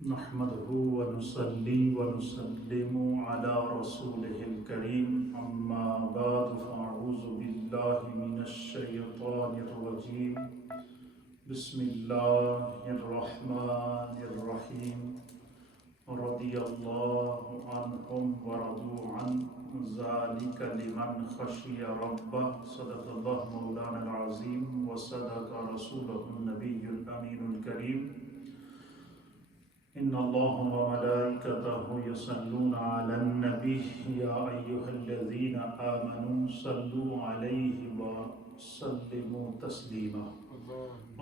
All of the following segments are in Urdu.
نحمده ونصلي ونسلم على رسوله الكريم أما بعد فأعوذ بالله من الشيطان الرجيم بسم الله الرحمن الرحيم رضي الله عنهم ورضوا عنه ذلك لمن خشي ربه صدق الله مولانا العظيم وصدق رسوله النبي الأمين الكريم إن الله وملائكته يصلون على النبي يا أيها الذين آمنوا صلوا عليه وسلموا تسليما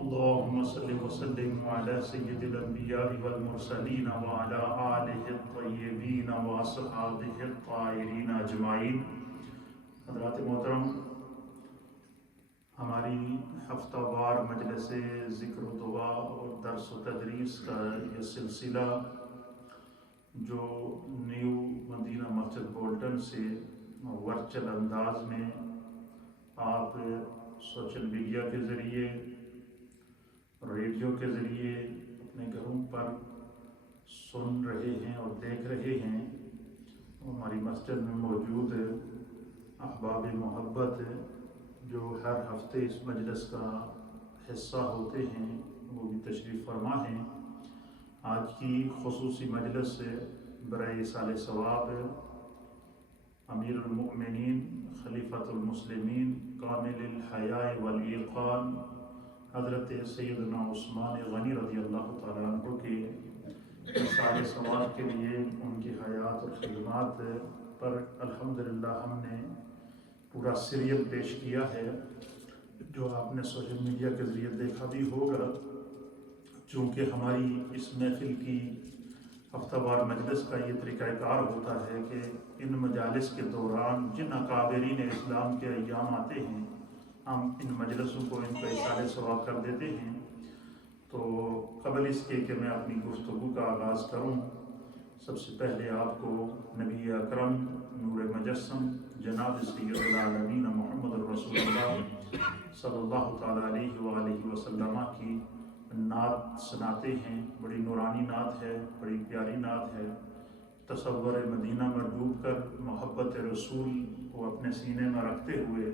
اللهم صل وسلم على سيد الأنبياء والمرسلين وعلى آله الطيبين وأصحابه الطاهرين أجمعين. حضرات محترم، ہماری ہفتہ وار مجلس ذکر و دعا اور درس و تدریس کا یہ سلسلہ جو نیو مدینہ مسجد بولٹن سے ورچوئل انداز میں آپ سوشل میڈیا کے ذریعے، ریڈیو کے ذریعے اپنے گھروں پر سن رہے ہیں اور دیکھ رہے ہیں. ہماری مسجد میں موجود احباب محبت جو ہر ہفتے اس مجلس کا حصہ ہوتے ہیں وہ بھی تشریف فرما ہیں. آج کی خصوصی مجلس سے برائے ایصال ثواب امیر المؤمنین خلیفۃ المسلمین کامل الحیاء والایقان حضرت سیدنا عثمان غنی رضی اللہ تعالیٰ عنہ کے ایصال ثواب کے لیے ان کی حیات اور خدمات پر الحمدللہ ہم نے پورا سیریل پیش کیا ہے، جو آپ نے سوشل میڈیا کے ذریعے دیکھا بھی ہوگا. چونکہ ہماری اس محفل کی ہفتہ وار مجلس کا یہ طریقہ کار ہوتا ہے کہ ان مجالس کے دوران جن اکابرین اسلام کے ایام آتے ہیں ہم ان مجلسوں کو ان کا ایصال ثواب کر دیتے ہیں. تو قبل اس کے کہ میں اپنی گفتگو کا آغاز کروں، سب سے پہلے آپ کو نبی اکرم نور مجسم جناب سید العالمین محمد الرسول اللہ صلی اللہ تعالیٰ علیہ وآلہ وسلم کی نعت سناتے ہیں. بڑی نورانی نعت ہے، بڑی پیاری نعت ہے. تصور مدینہ میں ڈوب کر محبت رسول کو اپنے سینے میں رکھتے ہوئے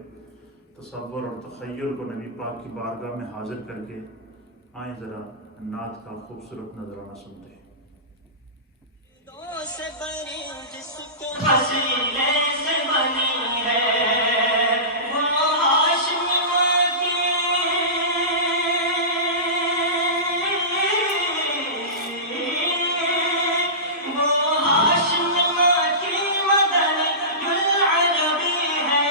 تصور اور تخیل کو نبی پاک کی بارگاہ میں حاضر کر کے آئیں ذرا نعت کا خوبصورت نذرانہ سنتے ہیں. سے بنی جس کو حسینے سے بنی ہے وہ ہاشمیہ کی، وہ ہاشمیہ کی مدنی العربی ہے.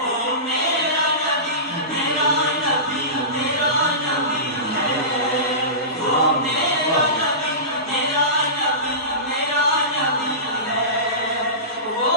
وہ میرا نبی میرا نبی میرا نبی ہے. وہ میرا نبی میرا نبی میرا نبی ہے. وہ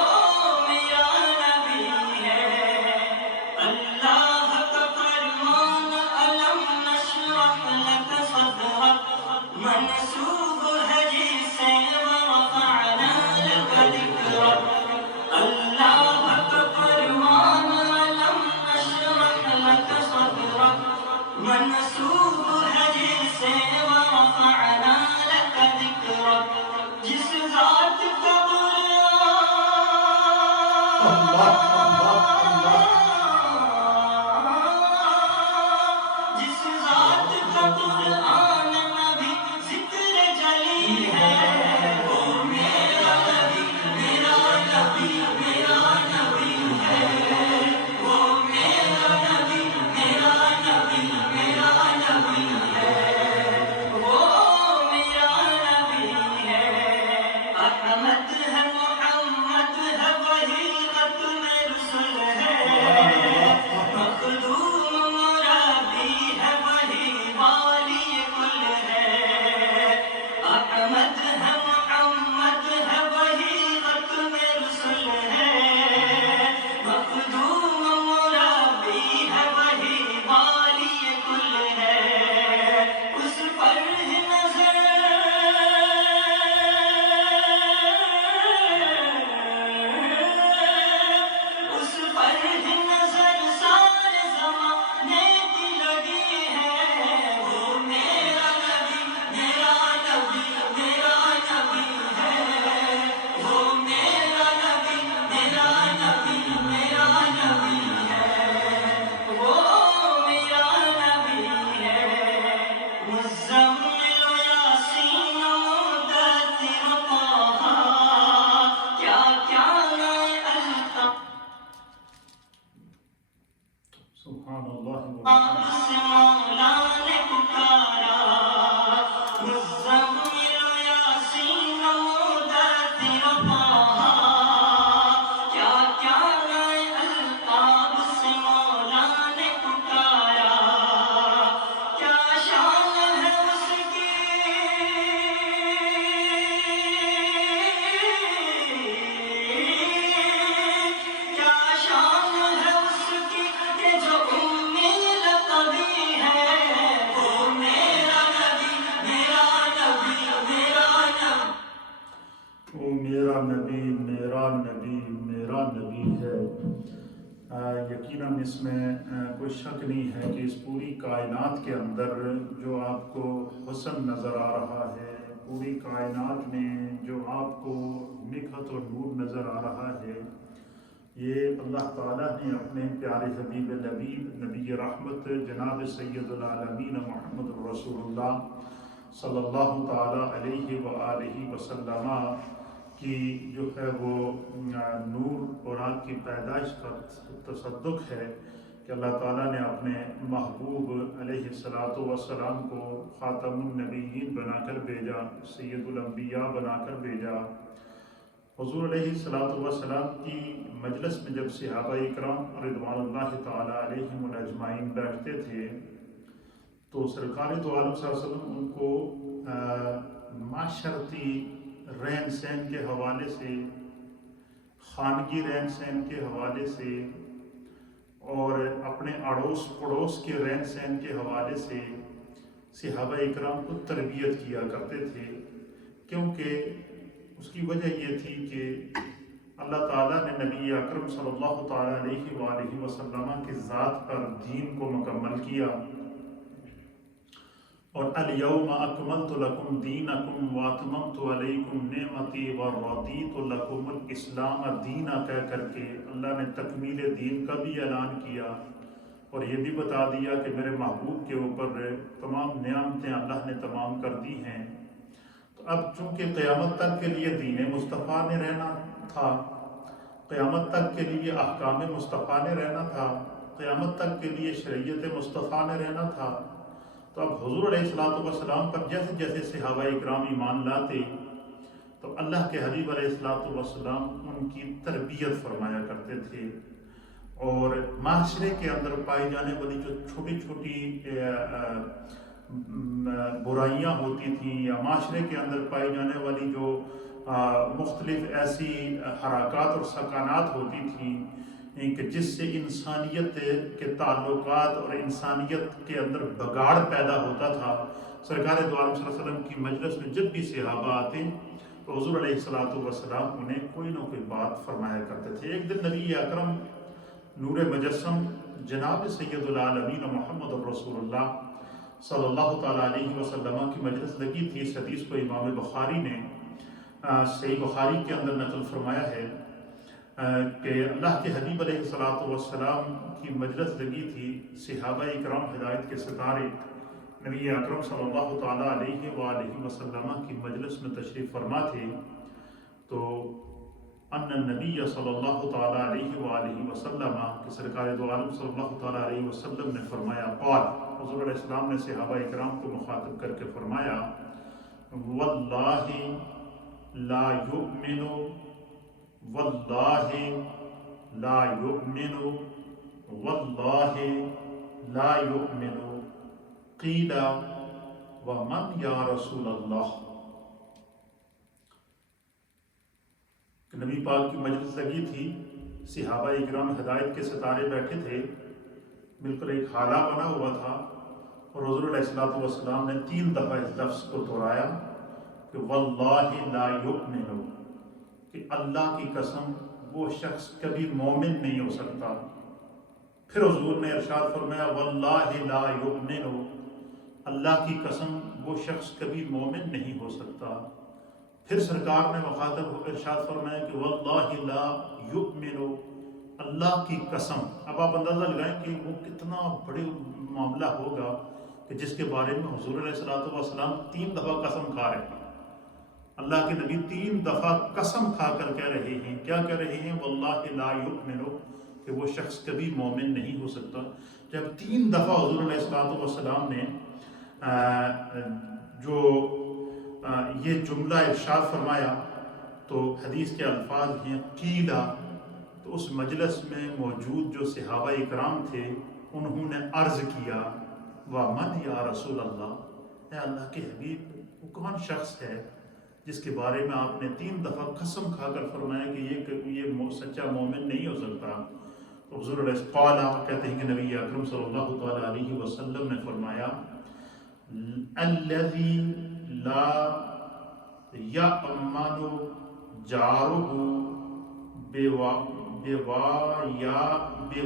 یقیناً اس میں کوئی شک نہیں ہے کہ اس پوری کائنات کے اندر جو آپ کو حسن نظر آ رہا ہے، پوری کائنات میں جو آپ کو نکھت اور نور نظر آ رہا ہے، یہ اللہ تعالیٰ نے اپنے پیارے حبیب لبیب نبی رحمت جناب سید العالمین محمد رسول اللہ صلی اللہ تعالیٰ علیہ وآلہ وسلم کی جو ہے وہ نور اور آگ کی پیدائش کا تصدق ہے کہ اللہ تعالیٰ نے اپنے محبوب علیہ الصلاۃ والسلام کو خاتم النبیین بنا کر بھیجا، سید الانبیاء بنا کر بھیجا۔ حضور علیہ الصلاۃ والسلام کی مجلس میں جب صحابہ اکرام رضوان اللہ تعالیٰ علیہم اجمعین بیٹھتے تھے تو سرکار دو عالم صلی اللہ علیہ وسلم ان کو معاشرتی رہن سہن کے حوالے سے، خانگی رہن سہن کے حوالے سے اور اپنے اڑوس پڑوس کے رہن سہن کے حوالے سے صحابہ اکرام کو تربیت کیا کرتے تھے، کیونکہ اس کی وجہ یہ تھی کہ اللہ تعالیٰ نے نبی اکرم صلی اللہ تعالیٰ علیہ وآلہ وسلم کی ذات پر دین کو مکمل کیا، اور الیوم اکملت لکم دینکم واتممت علیکم نعمتی ورضیت لکم الاسلام دینا کہہ کر کے اللہ نے تکمیل دین کا بھی اعلان کیا، اور یہ بھی بتا دیا کہ میرے محبوب کے اوپر تمام نعمتیں اللہ نے تمام کر دی ہیں۔ تو اب چونکہ قیامت تک کے لیے دین مصطفیٰ نے رہنا تھا، قیامت تک کے لیے احکام مصطفیٰ نے رہنا تھا، قیامت تک کے لیے شریعت مصطفیٰ نے رہنا تھا، تو اب حضور علیہ الصلاۃ والسلام پر جیسے جیسے صحابہ اکرام ایمان لاتے تو اللہ کے حبیب علیہ الصلاۃ والسلام ان کی تربیت فرمایا کرتے تھے، اور معاشرے کے اندر پائی جانے والی جو چھوٹی چھوٹی برائیاں ہوتی تھیں یا معاشرے کے اندر پائی جانے والی جو مختلف ایسی حرکات اور سکانات ہوتی تھیں کہ جس سے انسانیت کے تعلقات اور انسانیت کے اندر بگاڑ پیدا ہوتا تھا، سرکار دو عالم صلی اللہ علیہ وسلم کی مجلس میں جب بھی صحابہ آتے تو حضور علیہ الصلاۃ والسلام انہیں کوئی نہ کوئی بات فرمایا کرتے تھے۔ ایک دن نبی اکرم نور مجسم جناب سید العالمین محمد رسول اللہ صلی اللہ تعالیٰ علیہ وسلم کی مجلس لگی تھی۔ اس حدیث کو امام بخاری نے صحیح بخاری کے اندر نقل فرمایا ہے کہ اللہ کے حبیب علیہ الصلاۃ والسلام کی مجلس لگی تھی، صحابہ اکرام ہدایت کے ستارے نبی اکرم صلی اللہ تعالیٰ علیہ وآلہ وسلم کی مجلس میں تشریف فرما تھے، تو ان النبی صلی اللہ تعالیٰ علیہ وآلہ وسلم کہ سرکار دو عالم صلی اللہ تعالیٰ علیہ وسلم نے فرمایا، قال حضور علیہ السلام نے صحابہ اکرام کو مخاطب کر کے فرمایا، واللہ لا یؤمن واللہ لا یؤمن واللہ لا یؤمن قیل ومن یا رسول اللہ۔ کہ نبی پاک کی مجلس لگی تھی، صحابہ اکرام ہدایت کے ستارے بیٹھے تھے، بالکل ایک حالہ بنا ہوا تھا، اور حضور علیہ الصلوۃ والسلام نے 3 دفعہ اس لفظ کو دہرایا کہ واللہ لا یؤمن، کہ اللہ کی قسم وہ شخص کبھی مومن نہیں ہو سکتا۔ پھر حضور نے ارشاد فرمایا واللہ لا یؤمن، اللہ کی قسم وہ شخص کبھی مومن نہیں ہو سکتا۔ پھر سرکار نے مخاطب ہو کر ارشاد فرمایا کہ واللہ لا یؤمن، اللہ کی قسم۔ اب آپ اندازہ لگائیں کہ وہ کتنا بڑے معاملہ ہوگا کہ جس کے بارے میں حضور علیہ الصلوۃ والسلام 3 دفعہ قسم کھا رہے ہیں۔ اللہ کے نبی 3 دفعہ قسم کھا کر کہہ رہے ہیں، کیا کہہ رہے ہیں؟ واللہ لا یؤمن، کہ وہ شخص کبھی مومن نہیں ہو سکتا۔ جب 3 دفعہ حضور علیہ الصلوۃ والسلام نے جو یہ جملہ ارشاد فرمایا تو حدیث کے الفاظ ہیں قیلا، تو اس مجلس میں موجود جو صحابہ اکرام تھے انہوں نے عرض کیا ومن یا رسول اللہ، اے اللہ کے حبیب وہ کون شخص ہے جس کے بارے میں آپ نے 3 دفعہ قسم کھا کر فرمایا کہ یہ سچا مومن نہیں ہو سکتا؟ تو حضور علیہ السلام کہتے ہیں کہ نبی اکرم صلی اللہ تعالیٰ علیہ وسلم نے فرمایا الذی لا یأمن جارہ بِوَائِقَهُ۔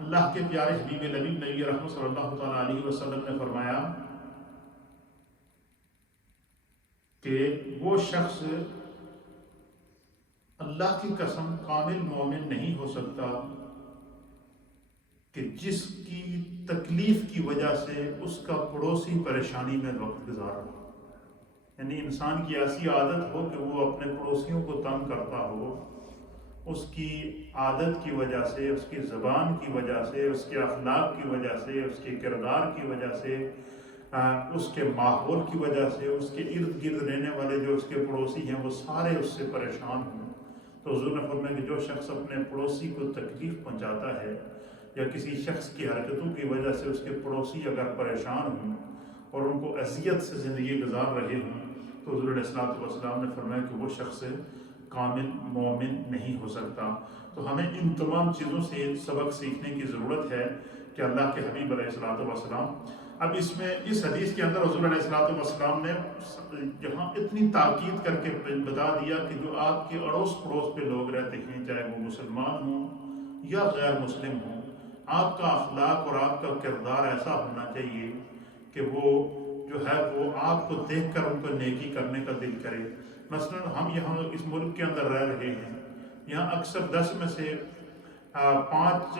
اللہ کے پیارے حبیب نبی نبی رحمت صلی اللہ تعالیٰ علیہ وسلم نے فرمایا کہ وہ شخص اللہ کی قسم کامل مومن نہیں ہو سکتا کہ جس کی تکلیف کی وجہ سے اس کا پڑوسی پریشانی میں وقت گزار رہا ہو۔ یعنی انسان کی ایسی عادت ہو کہ وہ اپنے پڑوسیوں کو تنگ کرتا ہو، اس کی عادت کی وجہ سے، اس کی زبان کی وجہ سے، اس کے اخلاق کی وجہ سے، اس کے کردار کی وجہ سے، اس کے ماحول کی وجہ سے، اس کے ارد گرد رہنے والے جو اس کے پڑوسی ہیں وہ سارے اس سے پریشان ہوں۔ تو حضور نے فرمایا کہ جو شخص اپنے پڑوسی کو تکلیف پہنچاتا ہے یا کسی شخص کی حرکتوں کی وجہ سے اس کے پڑوسی اگر پریشان ہوں اور ان کو اذیت سے زندگی گزار رہے ہوں، تو حضور علیہ الصلوۃ والسلام نے فرمایا کہ وہ شخص کامل مومن نہیں ہو سکتا۔ تو ہمیں ان تمام چیزوں سے سبق سیکھنے کی ضرورت ہے کہ اللہ کے حبیب علیہ الصلوۃ والسلام، اب اس حدیث کے اندر حضور علیہ الصلوۃ والسلام نے جہاں اتنی تاکید کر کے بتا دیا کہ جو آپ کے اڑوس پڑوس پہ لوگ رہتے ہیں، چاہے وہ مسلمان ہوں یا غیر مسلم ہوں، آپ کا اخلاق اور آپ کا کردار ایسا ہونا چاہیے کہ وہ جو ہے وہ آپ کو دیکھ کر ان کو نیکی کرنے کا دل کرے۔ مثلا ہم یہاں اس ملک کے اندر رہ رہے ہیں، یہاں اکثر 10 میں سے 5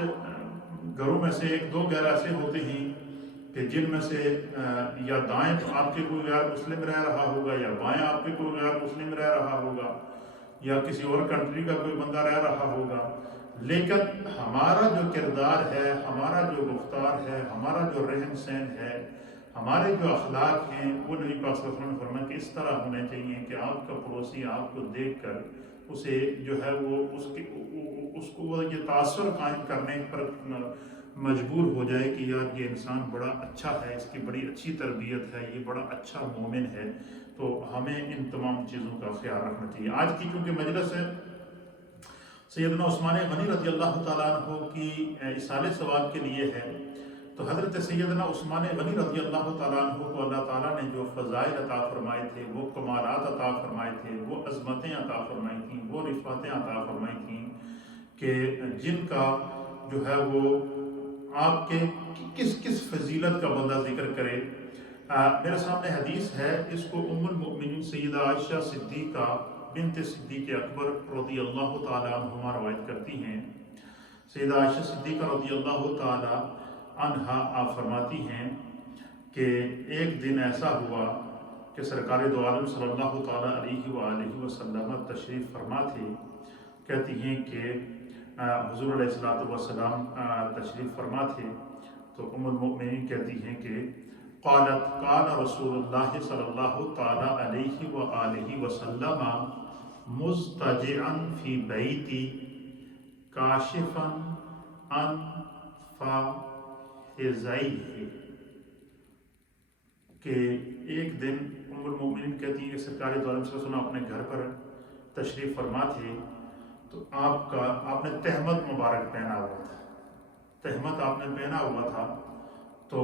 گھروں میں سے 1-2 گھر ایسے ہوتے ہیں کہ جن میں سے یا دائیں آپ کے کوئی غیر مسلم رہ رہا ہوگا یا بائیں آپ کے کوئی غیر مسلم رہ رہا ہوگا یا کسی اور کنٹری کا کوئی بندہ رہ رہا ہوگا، لیکن ہمارا جو کردار ہے، ہمارا جو گفتار ہے، ہمارا جو رہن سہن ہے، ہمارے جو اخلاق ہیں، وہ نبی پاک صلی اللہ علیہ وسلم نے فرمایا کہ اس طرح ہونے چاہیے کہ آپ کا پڑوسی آپ کو دیکھ کر اسے جو ہے وہ اس کو یہ تاثر قائم کرنے پر مجبور ہو جائے کہ یار یہ انسان بڑا اچھا ہے، اس کی بڑی اچھی تربیت ہے، یہ بڑا اچھا مومن ہے۔ تو ہمیں ان تمام چیزوں کا خیال رکھنا چاہیے۔ آج کی چونکہ مجلس ہے سیدنا عثمان غنی رضی اللہ تعالیٰ عنہ کی اصالِ ثواب کے لیے ہے، تو حضرت سیدنا عثمان غنی رضی اللہ تعالیٰ عنہ کو اللہ تعالیٰ نے جو فضائل عطا فرمائے تھے، وہ کمالات عطا فرمائے تھے، وہ عظمتیں عطا فرمائی تھیں، وہ رفعتیں عطا فرمائی تھیں کہ جن کا جو ہے وہ آپ کے کس فضیلت کا بندہ ذکر کرے۔ میرے سامنے حدیث ہے، اس کو ام المؤمنین سیدہ عائشہ صدیقہ بنت صدیق اکبر رضی اللہ تعالیٰ عنہما روایت کرتی ہیں۔ سیدہ عائشہ صدیقہ رضی اللہ تعالیٰ عنہا آپ فرماتی ہیں کہ ایک دن ایسا ہوا کہ سرکار دو عالم صلی اللہ تعالیٰ علیہ وآلہ وسلم تشریف فرما تھے۔ کہتی ہیں کہ حضور علیہ السلام تشریف فرما تھے، تو ام المؤمنین کہتی ہیں کہ قالت قال رسول اللہ صلی اللہ تعالیٰ علیہ وآلہ وسلم مضطجعا فی بیتی کاشفا عن فخذیہ، کہ ایک دن ام المؤمنین کہتی ہیں کہ سرکار دو عالم صلی اللہ علیہ وسلم اپنے گھر پر تشریف فرما تھے، تو آپ نے تہمت مبارک پہنا ہوا تھا، تہمت آپ نے پہنا ہوا تھا، تو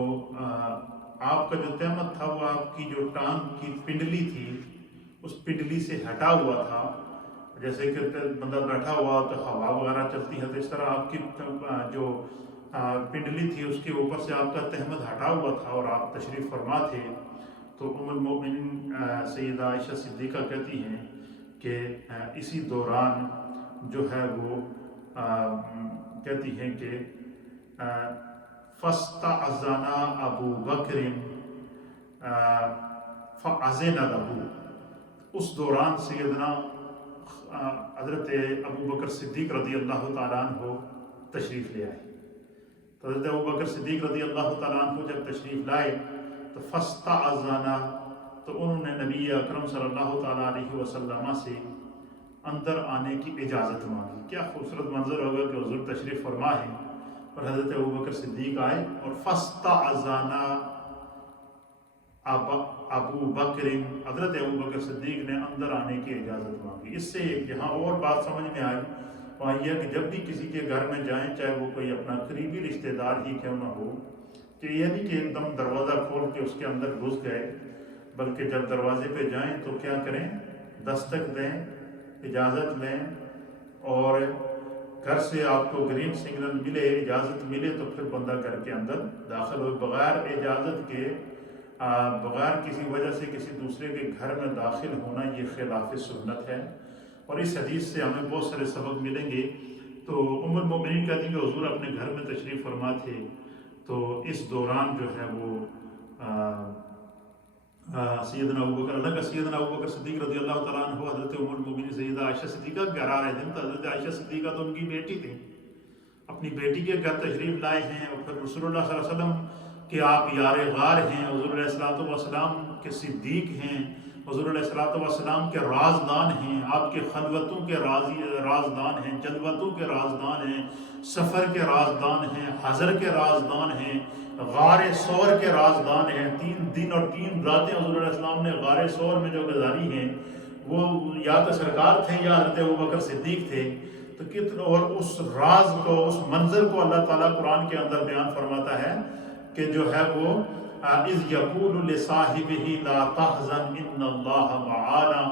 آپ کا جو تہمت تھا وہ آپ کی جو ٹانگ کی پنڈلی تھی اس پنڈلی سے ہٹا ہوا تھا، جیسے کہ بندہ بیٹھا ہوا تو ہوا وغیرہ چلتی ہے، تو اس طرح آپ کی جو پنڈلی تھی اس کے اوپر سے آپ کا تہمت ہٹا ہوا تھا اور آپ تشریف فرما تھے۔ تو ام المؤمنین سیدہ عائشہ صدیقہ کہتی ہیں کہ اسی دوران جو ہے وہ کہتی ہیں کہ فَاسْتَأْذَنَ أَبُو بَكْرٍ فَأَذِنَ لَهُ، اس دوران سیدنا حضرت ابو بکر صدیق رضی اللہ تعالیٰ عنہ تشریف لے آئے۔ تو حضرت ابو بکر صدیق رضی اللہ تعالیٰ عنہ جب تشریف لائے تو فَاسْتَأْذَنَ، تو انہوں نے نبی اکرم صلی اللہ تعالیٰ علیہ وسلم سے اندر آنے کی اجازت مانگی۔ کیا خوبصورت منظر ہوگا کہ حضور تشریف فرما ہے اور حضرت ابوبکر صدیق آئے اور فَاسْتَأْذَنَ ابو بکر، حضرت ابوبکر صدیق نے اندر آنے کی اجازت مانگی۔ اس سے یہاں اور بات سمجھ میں آئی، وہ یہ کہ جب بھی کسی کے گھر میں جائیں، چاہے وہ کوئی اپنا قریبی رشتہ دار ہی کیوں نہ ہو، کہ یہ نہیں کہ ایک دم دروازہ کھول کے اس کے اندر گھس گئے، بلکہ جب دروازے پہ جائیں تو کیا کریں، دستک دیں، اجازت لیں، اور گھر سے آپ کو گرین سگنل ملے، اجازت ملے تو پھر بندہ گھر کے اندر داخل ہو۔ بغیر اجازت کے، بغیر کسی وجہ سے کسی دوسرے کے گھر میں داخل ہونا یہ خلاف سنت ہے، اور اس حدیث سے ہمیں بہت سارے سبق ملیں گے۔ تو ام المؤمنین کہتی ہیں کہ حضور اپنے گھر میں تشریف فرما تھے، تو اس دوران جو ہے وہ سیدنا ابوبکر، اللہ کا سیدنا ابوبکر صدیق رضی اللہ تعالیٰ عنہ حضرت ام المؤمنین سیدہ عائشہ صدیقہ کے گھر آ رہے تھے، تو حضرت عائشہ صدیقہ تو ان کی بیٹی تھی، اپنی بیٹی کے گھر تشریف لائے ہیں، اور پھر رسول اللہ صلی اللہ علیہ وسلم کہ آپ یار غار ہیں، حضور علیہ الصلوۃ والسلام کے صدیق ہیں، حضور علیہ الصلوۃ والسلام کے رازدان ہیں، آپ کے خلوتوں کے رازدان ہیں، جلوتوں کے رازدان ہیں، سفر کے رازدان ہیں، حضر کے رازدان ہیں، غار ثور کے رازدان ہیں۔ 3 دن اور 3 راتیں حضور علیہ السلام نے غار ثور میں جو گزاری ہیں، وہ یا تو سرکار تھے یا حضرت ابوبکر صدیق تھے۔ تو کتنا، اور اس راز کو، اس منظر کو اللہ تعالیٰ قرآن کے اندر بیان فرماتا ہے کہ جو ہے وہ اذ یقول لصاحبہ لا تحزن ان اللہ معانا،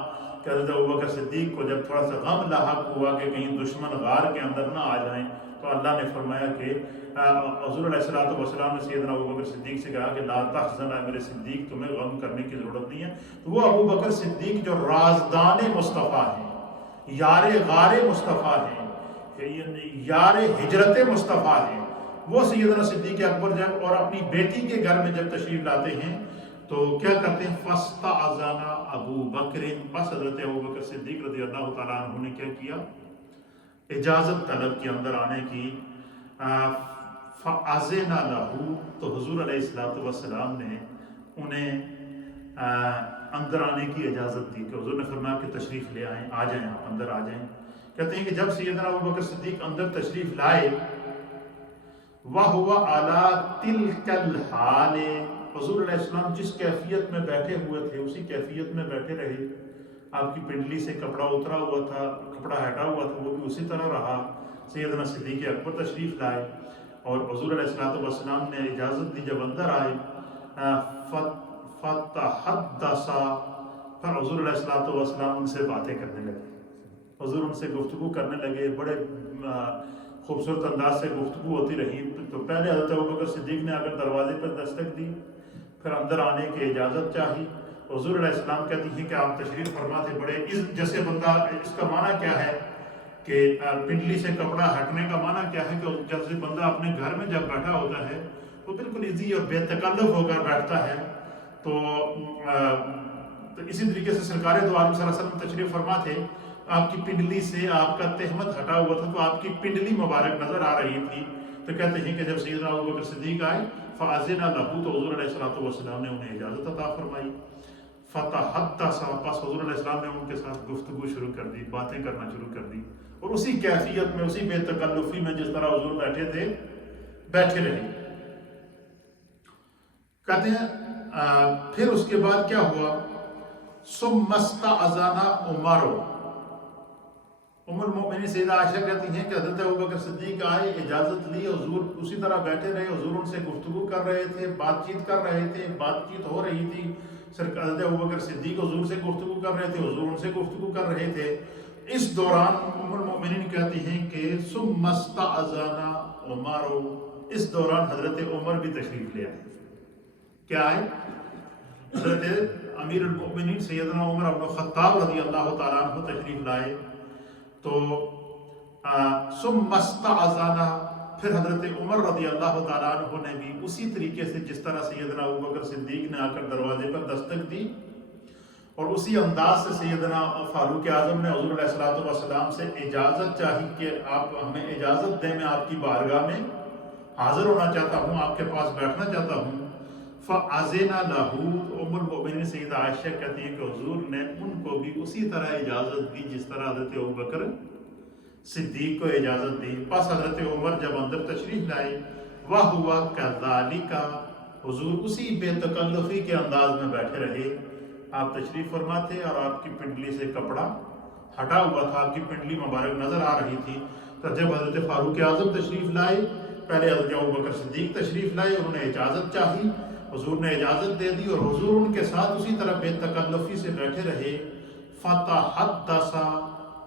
کہ حضرت ابوبکر صدیق کو جب تھوڑا سا غم لاحق ہوا کہ کہیں دشمن غار کے اندر نہ آ جائیں، تو اللہ نے فرمایا کہ حضور علیہ الصلوۃ والسلام نے سیدنا ابوبکر صدیق سے کہا کہ لا تحزن، اے میرے صدیق تمہیں غم کرنے کی ضرورت نہیں ہے۔ تو وہ ابوبکر صدیق جو رازدان مصطفیٰ ہیں، یار غار مصطفیٰ ہیں، یار ہجرت مصطفیٰ ہیں، وہ سیدنا صدیق اکبر جب اور اپنی بیٹی کے گھر میں جب تشریف لاتے ہیں تو کیا کرتے ہیں؟ فاستأذن ابو بکر، بس حضرت ابوبکر صدیق رضی اللہ تعالیٰ عنہ نے کیا کیا؟ اجازت طلب کی اندر آنے کی۔ فأذن له، تو حضور علیہ الصلوۃ والسلام نے انہیں اندر آنے کی اجازت دی، کہ حضور نے فرمایا کہ تشریف لے آئیں، آ جائیں، آپ اندر آ جائیں۔ کہتے ہیں کہ جب سیدنا ابوبکر صدیق اندر تشریف لائے، وَهُوَ عَلَىٰ تِلْكَ الْحَالِ، حضور علیہ السلام جس کیفیت میں بیٹھے ہوئے تھے اسی کیفیت میں بیٹھے رہے۔ آپ کی پنڈلی سے کپڑا اترا ہوا تھا، کپڑا ہٹا ہوا تھا، وہ بھی اسی طرح رہا۔ سیدنا صدیق اکبر تشریف لائے اور حضور علیہ الصلوۃ والسلام نے اجازت دی، جب اندر آئے فتحدث، پھر حضور علیہ الصلوۃ والسلام ان سے باتیں کرنے لگے، حضور ان سے گفتگو کرنے لگے، بڑے خوبصورت انداز سے گفتگو ہوتی رہی۔ تو پہلے حضرت ابوبکر صدیق نے اگر دروازے پر دستک دی، پھر اندر آنے کی اجازت چاہی۔ حضور علیہ السلام کہتی ہیں کہ آپ تشریف فرما تھے، بڑے جیسے بندہ، اس کا معنی کیا ہے کہ پنڈلی سے کپڑا ہٹنے کا معنی کیا ہے کہ جیسے بندہ اپنے گھر میں جب بیٹھا ہوتا ہے وہ بالکل ایزی اور بے تکلف ہو کر بیٹھتا ہے۔ تو اسی طریقے سے سرکار دو عالم صلی اللہ علیہ وسلم تشریف فرما تھے، آپ کی پنڈلی سے آپ کا تہمت ہٹا ہوا تھا، تو آپ کی پنڈلی مبارک نظر آ رہی تھی۔ تو کہتے ہیں کہ جب سیدنا ابوبکر صدیق آئے فأذن له، تو حضور علیہ الصلوۃ والسلام نے انہیں اجازت عطا فرمائی۔ فتحدث، پس حضور علیہ السلام نے ان کے ساتھ گفتگو شروع کر دی، باتیں کرنا شروع کر دی، اور اسی کیفیت میں، اسی بے تکلفی میں جس طرح حضور بیٹھے تھے بیٹھے رہے۔ کہتے ہیں پھر اس کے بعد کیا ہوا؟ ثم استأذن عمر، ام المؤمنین سیدہ عائشہ کہتی ہیں کہ حضرت ابوبکر صدیق آئے، اجازت لی، حضور اسی طرح بیٹھے رہے، حضور ان سے گفتگو کر رہے تھے، بات چیت کر رہے تھے، بات چیت ہو رہی تھی۔ حضرت ابوبکر صدیق حضور سے گفتگو کر رہے تھے، حضور ان سے گفتگو کر رہے تھے۔ اس دوران ام المؤمنین کہتی ہیں کہ ثم استأذن عمر، اس دوران حضرت عمر بھی تشریف لے آئے۔ کیا آئے؟ حضرت امیر المؤمنین سیدنا عمر بن الخطاب رضی اللہ تعالیٰ عنہ تشریف لائے۔ تو ثم استأذن، پھر حضرت عمر رضی اللہ تعالیٰ عنہ نے بھی اسی طریقے سے جس طرح سیدنا ابوبکر صدیق نے آ کر دروازے پر دستک دی، اور اسی انداز سے سیدنا فاروق اعظم نے حضور علیہ الصلوۃ والسلام سے اجازت چاہی کہ آپ ہمیں اجازت دیں، میں آپ کی بارگاہ میں حاضر ہونا چاہتا ہوں، آپ کے پاس بیٹھنا چاہتا ہوں۔ فأذن له، ام المؤمنین سیدہ عائشہ کہتی ہیں کہ حضور نے ان کو بھی اسی طرح اجازت دی جس طرح حضرت ابوبکر صدیق کو اجازت دی۔ پس حضرت عمر جب اندر تشریف لائے، وَهُوَ كَذَلِكَ، حضور اسی بے تکلفی کے انداز میں بیٹھے رہے۔ آپ تشریف فرما تھے اور آپ کی پنڈلی سے کپڑا ہٹا ہوا تھا، آپ کی پنڈلی مبارک نظر آ رہی تھی۔ تو جب حضرت فاروق اعظم تشریف لائے، پہلے حضرت ابوبکر صدیق تشریف لائے، انہوں نے اجازت چاہی، حضور نے اجازت دے دی، اور حضور ان کے ساتھ اسی طرح بے تکلفی سے بیٹھے رہے۔ فتحدث،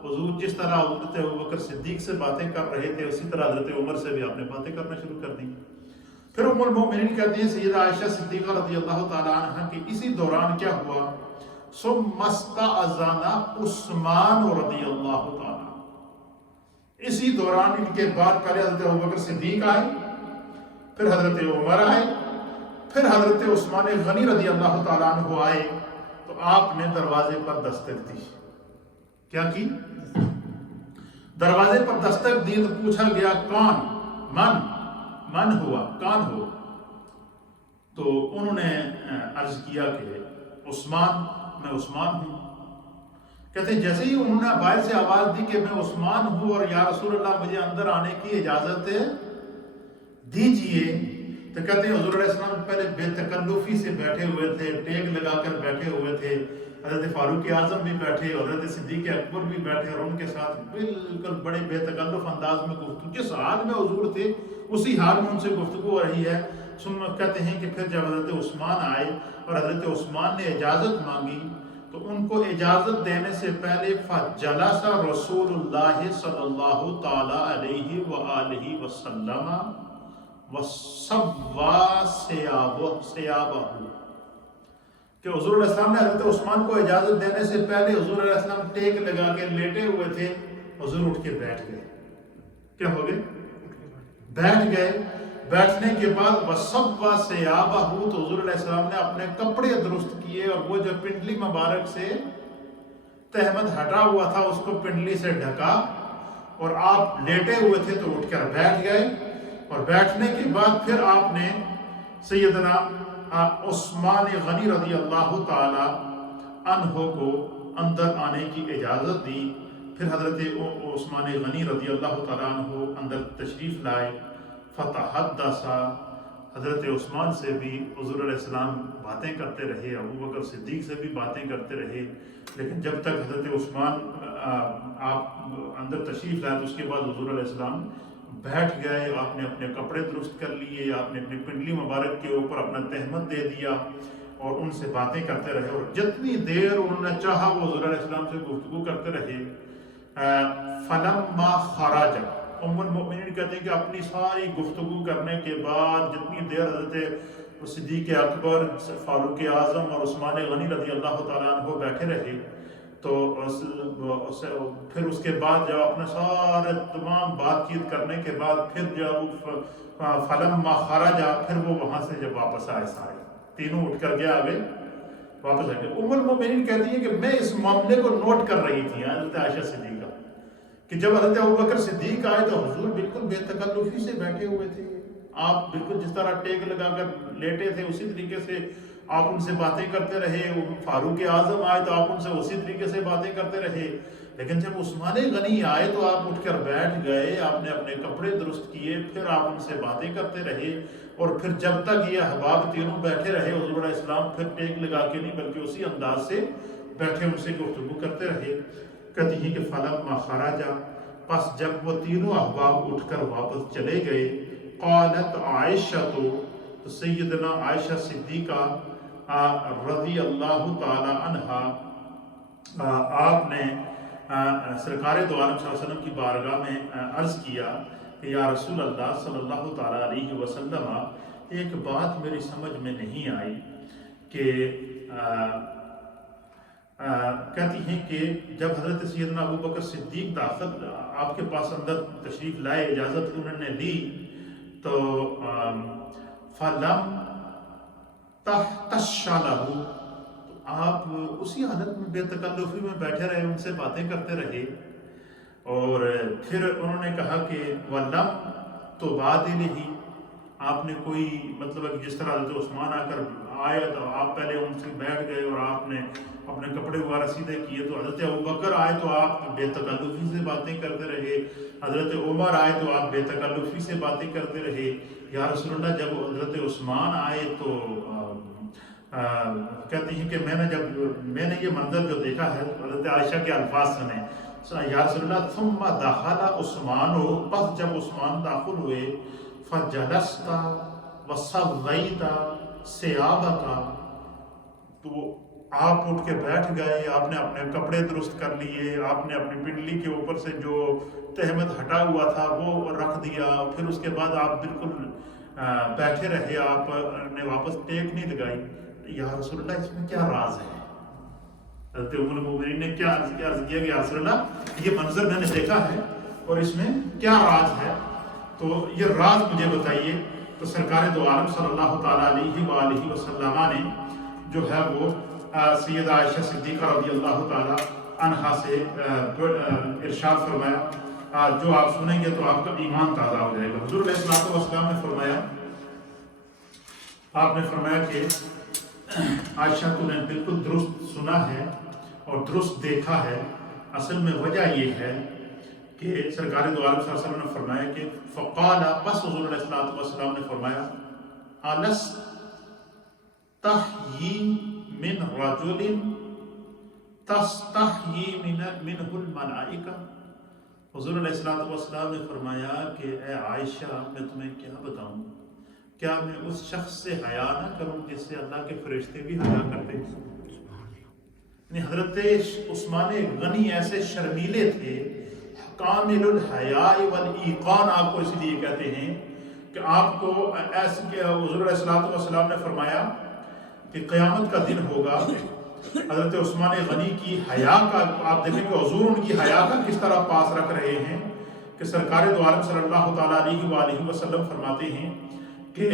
حضور جس طرح حضرت ابوبکر صدیق سے باتیں کر رہے تھے اسی طرح حضرت عمر سے بھی آپ نے باتیں کرنا شروع کر دی۔ پھر ام المؤمنین کہتی ہیں سیدہ عائشہ صدیقہ رضی اللہ تعالی عنہ کہ اسی دوران کیا ہوا، ثم استأذن عثمان رضی اللہ تعالی، اسی دوران ان کے بعد پہلے حضرت ابوبکر صدیق آئے، پھر حضرت عمر آئے، پھر حضرت عثمان غنی رضی اللہ تعالیٰ عنہ آئے، تو آپ نے دروازے پر دستک دی۔ کیا کی؟ دروازے پر دستک دی تو پوچھا گیا کون؟ من ہوا، کون ہو؟ تو انہوں نے عرض کیا کہ عثمان، میں عثمان ہوں۔ کہتے ہیں جیسے ہی انہوں نے باہر سے آواز دی کہ میں عثمان ہوں اور یا رسول اللہ مجھے اندر آنے کی اجازت دیجئے، تو کہتے ہیں حضور علیہ السلام پہلے بے تکلفی سے بیٹھے ہوئے تھے، ٹیک لگا کر بیٹھے ہوئے تھے، حضرت فاروق اعظم بھی بیٹھے، حضرت صدیق اکبر بھی بیٹھے، اور ان کے ساتھ بالکل بڑے بے تکلف انداز میں گفتگو، جس حال میں حضور تھے اسی حال میں ان سے گفتگو ہو رہی ہے۔ کہتے ہیں کہ پھر جب حضرت عثمان آئے اور حضرت عثمان نے اجازت مانگی تو ان کو اجازت دینے سے پہلے فجلس رسول اللہ صلی اللہ تعالی علیہ وآلہ وسلم وَسَوَّى ثِيَابَهُ، کہ حضور علیہ السلام نے حضرت عثمان کو اجازت دینے سے پہلے حضور علیہ السلام ٹیک لگا کے لیٹے ہوئے تھے، حضور اٹھ کے بیٹھ گئے۔ کیا ہو گئے؟ بیٹھ گئے۔ بیٹھنے کے بعد وَسَوَّى ثِيَابَهُ، تو حضور علیہ السلام نے اپنے کپڑے درست کیے، اور وہ جو پنڈلی مبارک سے تہمت ہٹا ہوا تھا اس کو پنڈلی سے ڈھکا، اور آپ لیٹے ہوئے تھے تو اٹھ کر بیٹھ گئے۔ اور بیٹھنے کے بعد پھر آپ نے سیدنا عثمان غنی رضی اللہ تعالی عنہ کو اندر آنے کی اجازت دی۔ پھر حضرت عثمان غنی رضی اللہ تعالی عنہ اندر تشریف لائے، فتحدث، حضرت عثمان سے بھی حضور علیہ السلام باتیں کرتے رہے، ابوبکر صدیق سے بھی باتیں کرتے رہے، لیکن جب تک حضرت عثمان آپ اندر تشریف لائے تو اس کے بعد حضور علیہ السلام بیٹھ گئے، آپ نے اپنے کپڑے درست کر لیے، آپ نے اپنی پنڈلی مبارک کے اوپر اپنا تہمت دے دیا اور ان سے باتیں کرتے رہے، اور جتنی دیر انہوں نے چاہا وہ حضور علیہ السلام سے گفتگو کرتے رہے۔ فلما خرج، ام المؤمنین کہتے ہیں کہ اپنی ساری گفتگو کرنے کے بعد جتنی دیر حضرت صدیق اکبر، فاروق اعظم اور عثمان غنی رضی اللہ تعالیٰ عنہ بیٹھے رہے، تو پھر اس کے بعد جب اپنے سارے تمام بات چیت کرنے کے بعد پھر جب فلما خرج، پھر وہ وہاں سے جب واپس آئے، سارے تینوں اٹھ کر گیا آگے واپس آ گئے۔ ام المؤمنین کہتی ہیں کہ میں اس معاملے کو نوٹ کر رہی تھی حضرت عائشہ صدیقہ، کہ جب حضرت ابوبکر صدیق آئے تو حضور بالکل بے تکلفی سے بیٹھے ہوئے تھے، آپ بالکل جس طرح ٹیک لگا کر لیٹے تھے اسی طریقے سے آپ ان سے باتیں کرتے رہے۔ فاروق اعظم آئے تو آپ ان سے اسی طریقے سے باتیں کرتے رہے، لیکن جب عثمان غنی آئے تو آپ اٹھ کر بیٹھ گئے، آپ نے اپنے کپڑے درست کیے، پھر آپ ان سے باتیں کرتے رہے، اور پھر جب تک یہ احباب تینوں بیٹھے رہے حضور علیہ السلام پھر ٹیک لگا کے نہیں بلکہ اسی انداز سے بیٹھے ان سے گفتگو کرتے رہے۔ کہتی ہیں کہ فلما خرج، پس جب وہ تینوں احباب اٹھ کر واپس چلے گئے، قالت عائشہ، تو سیدنا عائشہ صدیقہ رضی اللہ تعالی عنہ آپ نے سرکار دو عالم صلی اللہ علیہ وسلم کی بارگاہ میں عرض کیا کہ یا رسول اللہ صلی اللہ تعالی علیہ وسلم، ایک بات میری سمجھ میں نہیں آئی کہ کہتی ہیں کہ جب حضرت سیدنا ابوبکر صدیق داخل آپ کے پاس اندر تشریف لائے، اجازت انہوں نے لی، تو فلم تحتش لہ، تو آپ اسی حالت میں بے تکلفی میں بیٹھے رہے، ان سے باتیں کرتے رہے، اور پھر انہوں نے کہا کہ ولم تبادلہ، آپ نے کوئی مطلب ہے کہ جس طرح حضرت عثمان آ کر آئے تو آپ پہلے ان سے بیٹھ گئے اور آپ نے اپنے کپڑے وغیرہ سیدھے کیے، تو حضرت ابوبکر آئے تو آپ بے تکلفی سے باتیں کرتے رہے، حضرت عمر آئے تو آپ بے تکلفی سے باتیں کرتے رہے، یا رسول اللہ جب حضرت عثمان آئے تو کہتی ہیں کہ میں نے یہ منظر جو دیکھا ہے، حضرت عائشہ کے الفاظ سنے، یا رسول اللہ ثم دخل عثمان، پس جب عثمان داخل ہوئے، فجلست وصليت ثيابك، تو آپ اٹھ کے بیٹھ گئے، آپ نے اپنے کپڑے درست کر لیے، آپ نے اپنی پنڈلی کے اوپر سے جو تہمت ہٹا ہوا تھا وہ رکھ دیا، پھر اس کے بعد آپ بالکل بیٹھے رہے، آپ نے واپس ٹیک نہیں لگائی، یا رسول اللہ اس میں کیا راز ہے؟ حضرت ام المؤمنین نے کیا عرض کیا کہ یا رسول اللہ یہ منظر میں نے دیکھا ہے اور اس میں کیا راز ہے، تو یہ راز مجھے بتائیے۔ تو سرکار دو عالم صلی اللہ تعالیٰ علیہ وآلہ وسلم نے جو ہے وہ سیدہ عائشہ صدیقہ رضی اللہ تعالیٰ عنہا سے ارشاد فرمایا، جو آپ سنیں گے تو آپ کا ایمان تازہ ہو جائے گا۔ حضور علیہ السلام نے فرمایا، آپ نے فرمایا کہ عائشہ تو نے بالکل درست سنا ہے اور درست دیکھا ہے، اصل میں وجہ یہ ہے کہ سرکار دو عالم صلی اللہ علیہ وسلم نے فرمایا کہ فقال، بس حضور علیہ السلام نے فرمایا الس تحیی من رجل تستحیی منہ الملائکہ۔ حضور علیہ السلام نے فرمایا کہ اے عائشہ میں تمہیں کیا بتاؤں، کیا میں اس شخص سے حیا نہ کروں جس سے اللہ کے فرشتے بھی حیا کرتے ہیں؟ حضرت عثمان غنی ایسے شرمیلے تھے، کامل الحیاء والایقان آپ کو اس لیے کہتے ہیں کہ آپ کو ایسے کہ حضور علیہ السلام نے فرمایا کہ قیامت کا دن ہوگا، حضرت عثمان غنی کی حیا کا آپ دیکھیں کہ حضور ان کی حیا کا کس طرح پاس رکھ رہے ہیں کہ سرکار دو عالم صلی اللہ تعالیٰ علیہ وآلہ وسلم فرماتے ہیں کہ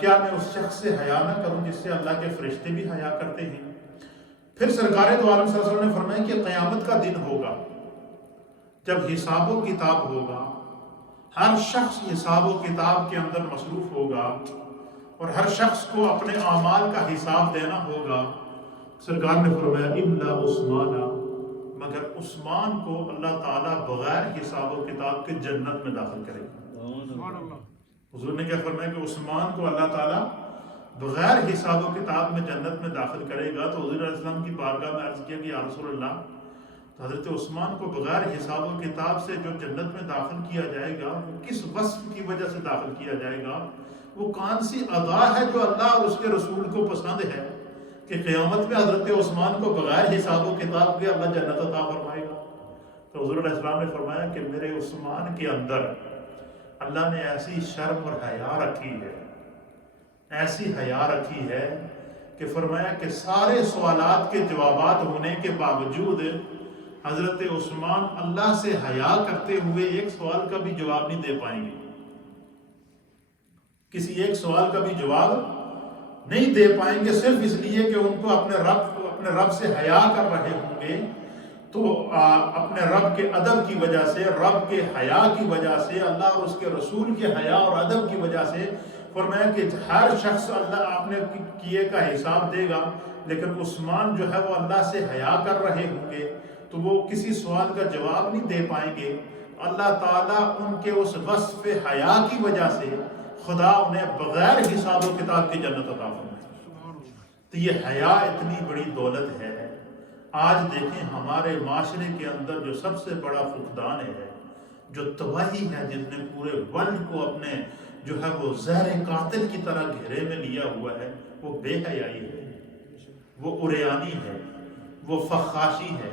کیا میں اس شخص سے حیا نہ کروں جس سے اللہ کے فرشتے بھی حیا کرتے ہیں؟ پھر سرکار دو عالم صلی اللہ علیہ وسلم نے فرمایا کہ قیامت کا دن ہوگا جب حساب و کتاب ہوگا، ہر شخص حساب و کتاب کے اندر مصروف ہوگا اور ہر شخص کو اپنے اعمال کا حساب دینا ہوگا۔ سرکار نے فرمایا الا عثمان، مگر عثمان کو اللہ تعالیٰ بغیر حساب و کتاب کے جنت میں داخل کرے گا۔ حضور نے کیا فرمایا کہ عثمان کو اللہ تعالیٰ بغیر حساب و کتاب میں جنت میں داخل کرے گا۔ تو حضور علیہ السلام کی بارگاہ میں عرض کیا کہ یا رسول اللہ، تو حضرت عثمان کو بغیر حساب و کتاب سے جو جنت میں داخل کیا جائے گا وہ کس وصف کی وجہ سے داخل کیا جائے گا؟ وہ کون سی ادا ہے جو اللہ اور اس کے رسول کو پسند ہے کہ قیامت میں حضرت عثمان کو بغیر حساب و کتاب کے اللہ جنت عطا فرمائے گا؟ تو حضور علیہ السلام نے فرمایا کہ میرے عثمان کے اندر اللہ نے ایسی شرم اور حیا رکھی ہے، ایسی حیا رکھی ہے کہ فرمایا کہ سارے سوالات کے جوابات ہونے کے باوجود حضرت عثمان اللہ سے حیا کرتے ہوئے ایک سوال کا بھی جواب نہیں دے پائیں گے، کسی ایک سوال کا بھی جواب نہیں دے پائیں گے، صرف اس لیے کہ ان کو اپنے رب سے حیا کر رہے ہوں گے۔ تو اپنے رب کے ادب کی وجہ سے، رب کے حیا کی وجہ سے، اللہ اور اس کے رسول کے حیا اور ادب کی وجہ سے فرمایا کہ ہر شخص اللہ اپنے کیے کا حساب دے گا، لیکن عثمان جو ہے وہ اللہ سے حیا کر رہے ہوں گے تو وہ کسی سوال کا جواب نہیں دے پائیں گے۔ اللہ تعالیٰ ان کے اس وصف حیا کی وجہ سے خدا انہیں بغیر حساب و کتاب کی جنت عطا فرمائے۔ تو یہ حیا اتنی بڑی دولت ہے۔ آج دیکھیں ہمارے معاشرے کے اندر جو سب سے بڑا فقدان ہے، جو تباہی ہے، جس نے پورے ورلڈ کو اپنے جو ہے وہ زہر قاتل کی طرح گھیرے میں لیا ہوا ہے، وہ بے حیائی ہے، وہ عریانی ہے، وہ فخاشی ہے۔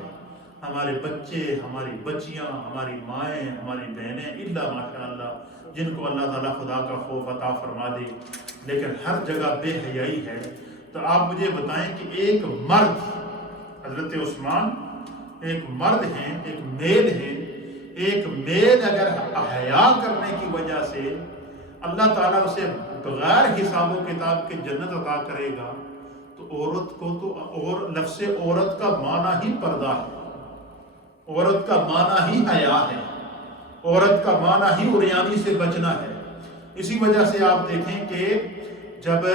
ہمارے بچے، ہماری بچیاں، ہماری مائیں، ہماری بہنیں الا ماشاءاللہ جن کو اللہ تعالیٰ خدا کا خوف عطا فرما دے، لیکن ہر جگہ بے حیائی ہے۔ تو آپ مجھے بتائیں کہ ایک مرد، حضرت عثمان ایک مرد ہیں، ایک میل ہیں، ایک میل اگر حیا کرنے کی وجہ سے اللہ تعالیٰ اسے بغیر حساب و کتاب کے جنت عطا کرے گا، تو عورت کو تو اور لفظ عورت کا معنی ہی پردہ ہے، عورت کا معنی ہی حیا ہے، عورت کا معنی ہی عریانی سے بچنا ہے۔ اسی وجہ سے آپ دیکھیں کہ جب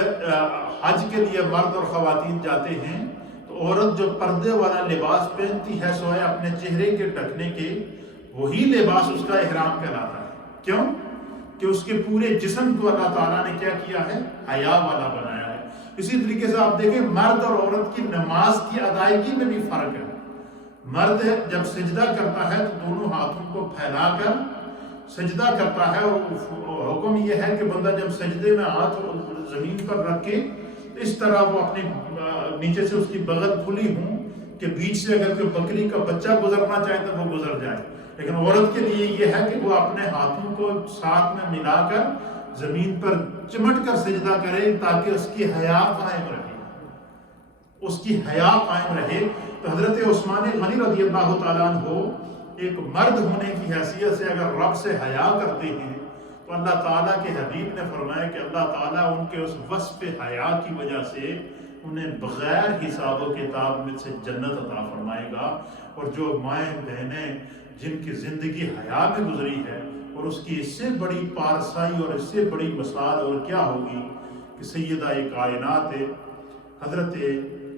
حج کے لیے مرد اور خواتین جاتے ہیں تو عورت جو پردے والا لباس پہنتی ہے سوائے اپنے چہرے کے ڈھکنے کے، وہی لباس اس کا احرام کہلاتا ہے۔ کیوں؟ کہ اس کے پورے جسم کو اللہ تعالیٰ نے کیا کیا ہے؟ حیا والا بنایا ہے۔ اسی طریقے سے آپ دیکھیں مرد اور عورت کی نماز کی ادائیگی میں بھی فرق ہے۔ مرد جب سجدہ کرتا ہے تو دونوں ہاتھوں کو پھیلا کر سجدہ کرتا ہے، اور حکم یہ ہے کہ بندہ جب سجدے میں ہاتھ زمین پر رکھ کے اس طرح وہ اپنی نیچے سے اس کی بغل کھلی ہوں کہ بیچ سے اگر کوئی بکری کا بچہ گزرنا چاہے تو وہ گزر جائے، لیکن عورت کے لیے یہ ہے کہ وہ اپنے ہاتھوں کو ساتھ میں ملا کر زمین پر چمٹ کر سجدہ کرے تاکہ اس کی حیا قائم رہے، اس کی حیا قائم رہے۔ تو حضرت عثمان غنی رضی اللہ تعالیٰ عنہ ایک مرد ہونے کی حیثیت سے اگر رب سے حیا کرتے ہیں تو اللہ تعالیٰ کے حبیب نے فرمایا کہ اللہ تعالیٰ ان کے اس وصف حیا کی وجہ سے انہیں بغیر حساب و کتاب میں سے جنت عطا فرمائے گا۔ اور جو مائیں بہنیں جن کی زندگی حیا میں گزری ہے، اور اس کی اس سے بڑی پارسائی اور اس سے بڑی مثال اور کیا ہوگی کہ سیدہ کائنات حضرت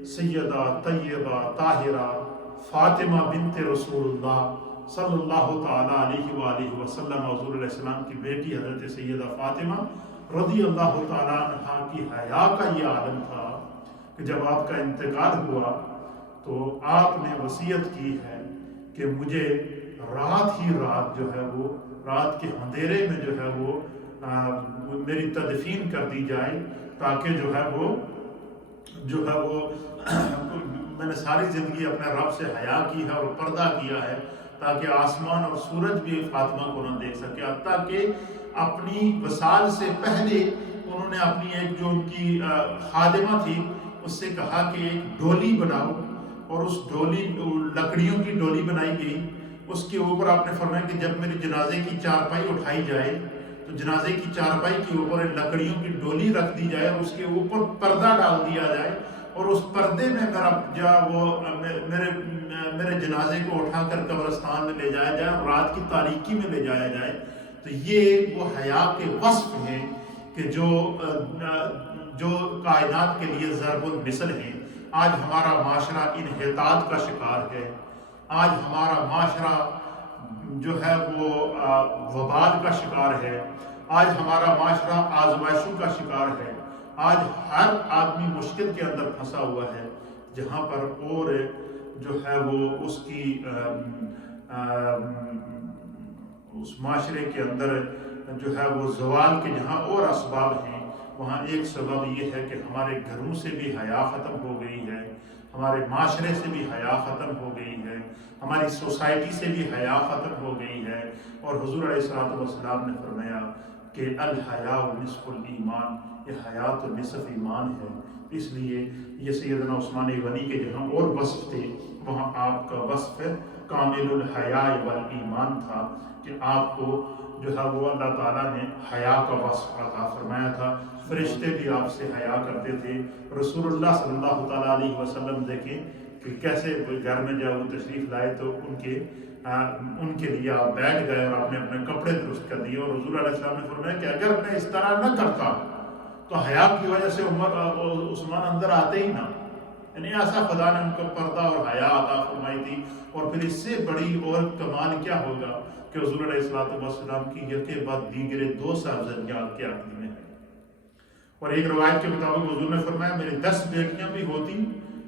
سیدہ طیبہ طاہرہ فاطمہ بنت رسول اللہ صلی اللہ تعالیٰ علیہ وآلہ وسلم، حضور علیہ السلام کی بیٹی حضرت سیدہ فاطمہ رضی اللہ تعالیٰ عنہ کی حیا کا یہ عالم تھا کہ جب آپ کا انتقال ہوا تو آپ نے وصیت کی ہے کہ مجھے رات ہی رات جو ہے وہ رات کے اندھیرے میں جو ہے وہ میری تدفین کر دی جائے، تاکہ جو ہے وہ میں نے ساری زندگی اپنے رب سے حیا کی ہے اور پردہ کیا ہے تاکہ آسمان اور سورج بھی فاطمہ کو نہ دیکھ سکے، حتیٰ کہ اپنی وصال سے پہلے انہوں نے اپنی ایک جو ان کی خادمہ تھی اس سے کہا کہ ایک ڈولی بناؤ، اور اس ڈولی لکڑیوں کی ڈولی بنائی گئی، اس کے اوپر آپ نے فرمایا کہ جب میرے جنازے کی چارپائی اٹھائی جائے تو جنازے کی چارپائی کے اوپر لکڑیوں کی ڈولی رکھ دی جائے اور اس کے اوپر پردہ ڈال دیا جائے، اور اس پردے میں میرے جنازے کو اٹھا کر قبرستان میں لے جایا جائے اور رات کی تاریکی میں لے جایا جائے۔ تو یہ وہ حیا کے وصف ہیں کہ جو کائنات کے لیے ضرب المثل ہیں۔ آج ہمارا معاشرہ انحطاط کا شکار ہے، آج ہمارا معاشرہ جو ہے وہ وبال کا شکار ہے، آج ہمارا معاشرہ آزمائشوں کا شکار ہے، آج ہر آدمی مشکل کے اندر پھنسا ہوا ہے، جہاں پر اور جو ہے وہ اس کی اس معاشرے کے اندر جو ہے وہ زوال کے جہاں اور اسباب ہیں، وہاں ایک سبب یہ ہے کہ ہمارے گھروں سے بھی حیا ختم ہو گئی ہے، ہمارے معاشرے سے بھی حیا ختم ہو گئی ہے، ہماری سوسائٹی سے بھی حیا ختم ہو گئی ہے۔ اور حضور علیہ الصلوۃ والسلام نے فرمایا کہ الحیاء نصف الایمان، یہ حیا تو نصف ایمان ہے۔ اس لیے یہ سیدنا عثمان غنی کے جہاں اور وصف تھے وہاں آپ کا وصف کامل الحیاء والایمان تھا کہ آپ کو جو ہے وہ اللہ تعالیٰ نے حیا کا وصف عطا فرمایا تھا۔ فرشتے بھی آپ سے حیا کرتے تھے۔ رسول اللہ صلی اللہ تعالیٰ علیہ وسلم دیکھیں کہ کیسے گھر میں جب وہ تشریف لائے تو ان کے لیے آپ بیٹھ گئے اور آپ نے اپنے کپڑے درست کر دیے، اور حضور علیہ السلام نے فرمایا کہ اگر میں اس طرح نہ کرتا تو حیا کی وجہ سے عثمان اندر آتے ہی نہ، یعنی ایسا خدا نے ان کو پردہ اور حیا عطا فرمائی تھی۔ اور پھر اس سے بڑی اور کمال کیا ہوگا کہ حضور علیہ الصلوۃ والسلام کی یکے بعد دیگرے 2 صاحبزادیاں کے عقد میں ہیں، اور ایک روایت کے مطابق حضور نے فرمایا میری 10 بیٹیاں بھی ہوتی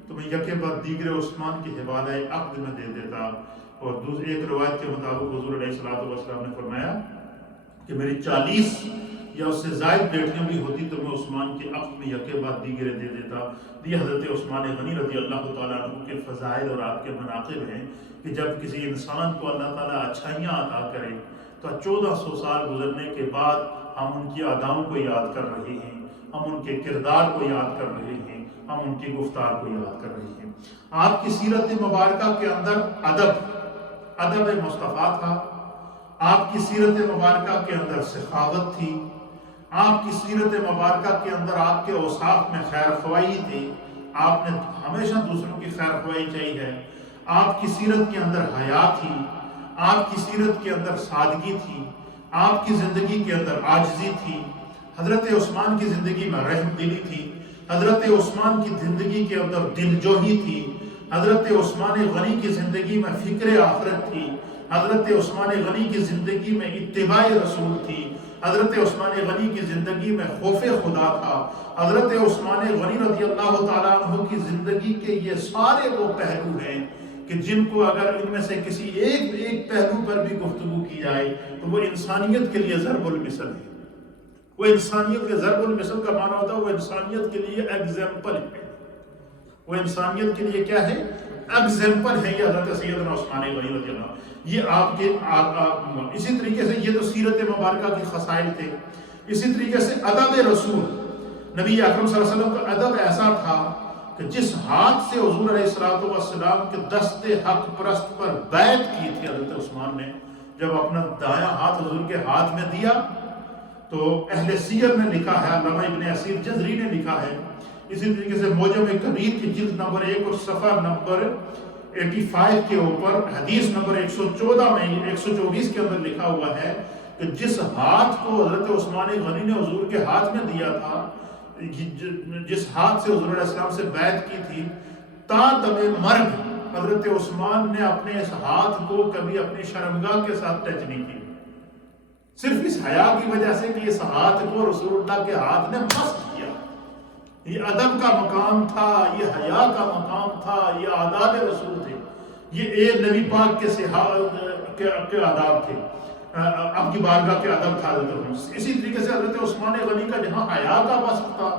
تو میں یکے بعد دیگرے عثمان کی حوالہ عقد میں دے دیتا، اور ایک روایت کے مطابق حضور علیہ الصلوۃ والسلام نے فرمایا کہ میری 40 یا اس سے زائد بیٹیاں بھی ہوتی تو میں عثمان کے عقد میں یکے بعد دیگرے دے دیتا۔ یہ حضرت عثمان غنی رضی اللہ تعالیٰ عنہ کے فضائل اور آپ کے مناقب ہیں کہ جب کسی انسان کو اللہ تعالیٰ اچھائیاں عطا کرے تو 1400 سال گزرنے کے بعد ہم ان کی اداؤں کو یاد کر رہے ہیں، ہم ان کے کردار کو یاد کر رہے ہیں، ہم ان کی گفتار کو یاد کر رہے ہیں۔ آپ کی سیرت مبارکہ کے اندر ادب مصطفیٰ تھا، آپ کی سیرت مبارکہ کے اندر سخاوت تھی، آپ کی سیرت مبارکہ کے اندر آپ کے اوصاف میں خیر خواہی تھی، آپ نے ہمیشہ دوسروں کی خیر خواہی چاہیے ہے، آپ کی سیرت کے اندر حیا تھی، آپ کی سیرت کے اندر سادگی تھی، آپ کی زندگی کے اندر عاجزی تھی، حضرت عثمان کی زندگی میں رحم دلی تھی، حضرت عثمان کی زندگی کے اندر دلجوہی تھی، حضرت عثمان غنی کی زندگی میں فکر آخرت تھی، حضرت عثمان غنی کی زندگی میں اتباع رسول تھی، حضرت عثمان غنی کی زندگی میں خوف خدا تھا، حضرت عثمان غنی رضی اللہ تعالیٰ عنہ کی زندگی کے یہ سارے وہ پہلو ہیں کہ جن کو اگر ان میں سے کسی ایک پہلو پر بھی گفتگو کی جائے تو وہ انسانیت کے لیے ضرب المثل ہے۔ وہ انسانیت کے ضرب المثل کا معنی ہوتا ہے وہ انسانیت کے لیے ایگزامپل ہے، وہ انسانیت کے لیے کیا ہے؟ ایگزامپل ہے یہ حضرت سیدنا عثمان غنی رضی اللہ عنہ۔ یہ آپ کے اسی طریقے سے یہ تو سیرت مبارکہ کی خصائل تھے۔ اسی طریقے سے ادب رسول، نبی اکرم صلی اللہ علیہ وسلم کا ادب ایسا تھا کہ جس ہاتھ سے حضور علیہ السلام کے دست حق پرست پر بیعت کی تھی حضرت عثمان نے، جب اپنا دایاں ہاتھ حضور کے ہاتھ میں دیا تو اہل سیر نے لکھا ہے، علامہ ابن اسیر جزری نے لکھا ہے، اسی طریقے سے موجم کبیر کی جلد نمبر 1 اور صفحہ نمبر 85 کے اوپر حدیث نمبر 114 میں 124 کے اندر لکھا ہوا ہے کہ جس ہاتھ کو حضرت عثمان غنی نے حضور کے ہاتھ میں دیا تھا، جس ہاتھ سے حضور علیہ السلام سے بیعت کی تھی، تا دم مرگ حضرت عثمان نے اپنے اس ہاتھ کو کبھی اپنی شرمگاہ کے ساتھ ٹچ نہیں کی، صرف اس حیا کی وجہ سے کہ اس ہاتھ کو رسول اللہ کے ہاتھ نے مس کیا۔ یہ ادب کا مقام تھا، یہ حیا کا مقام تھا، یہ آداب رسول تھے، یہ نبی پاک کے آداب تھے، اب کی بارگاہ کے ادب تھا حضرت۔ اسی طریقے سے حضرت عثمان غنی کا جہاں حیا کا وصف تھا،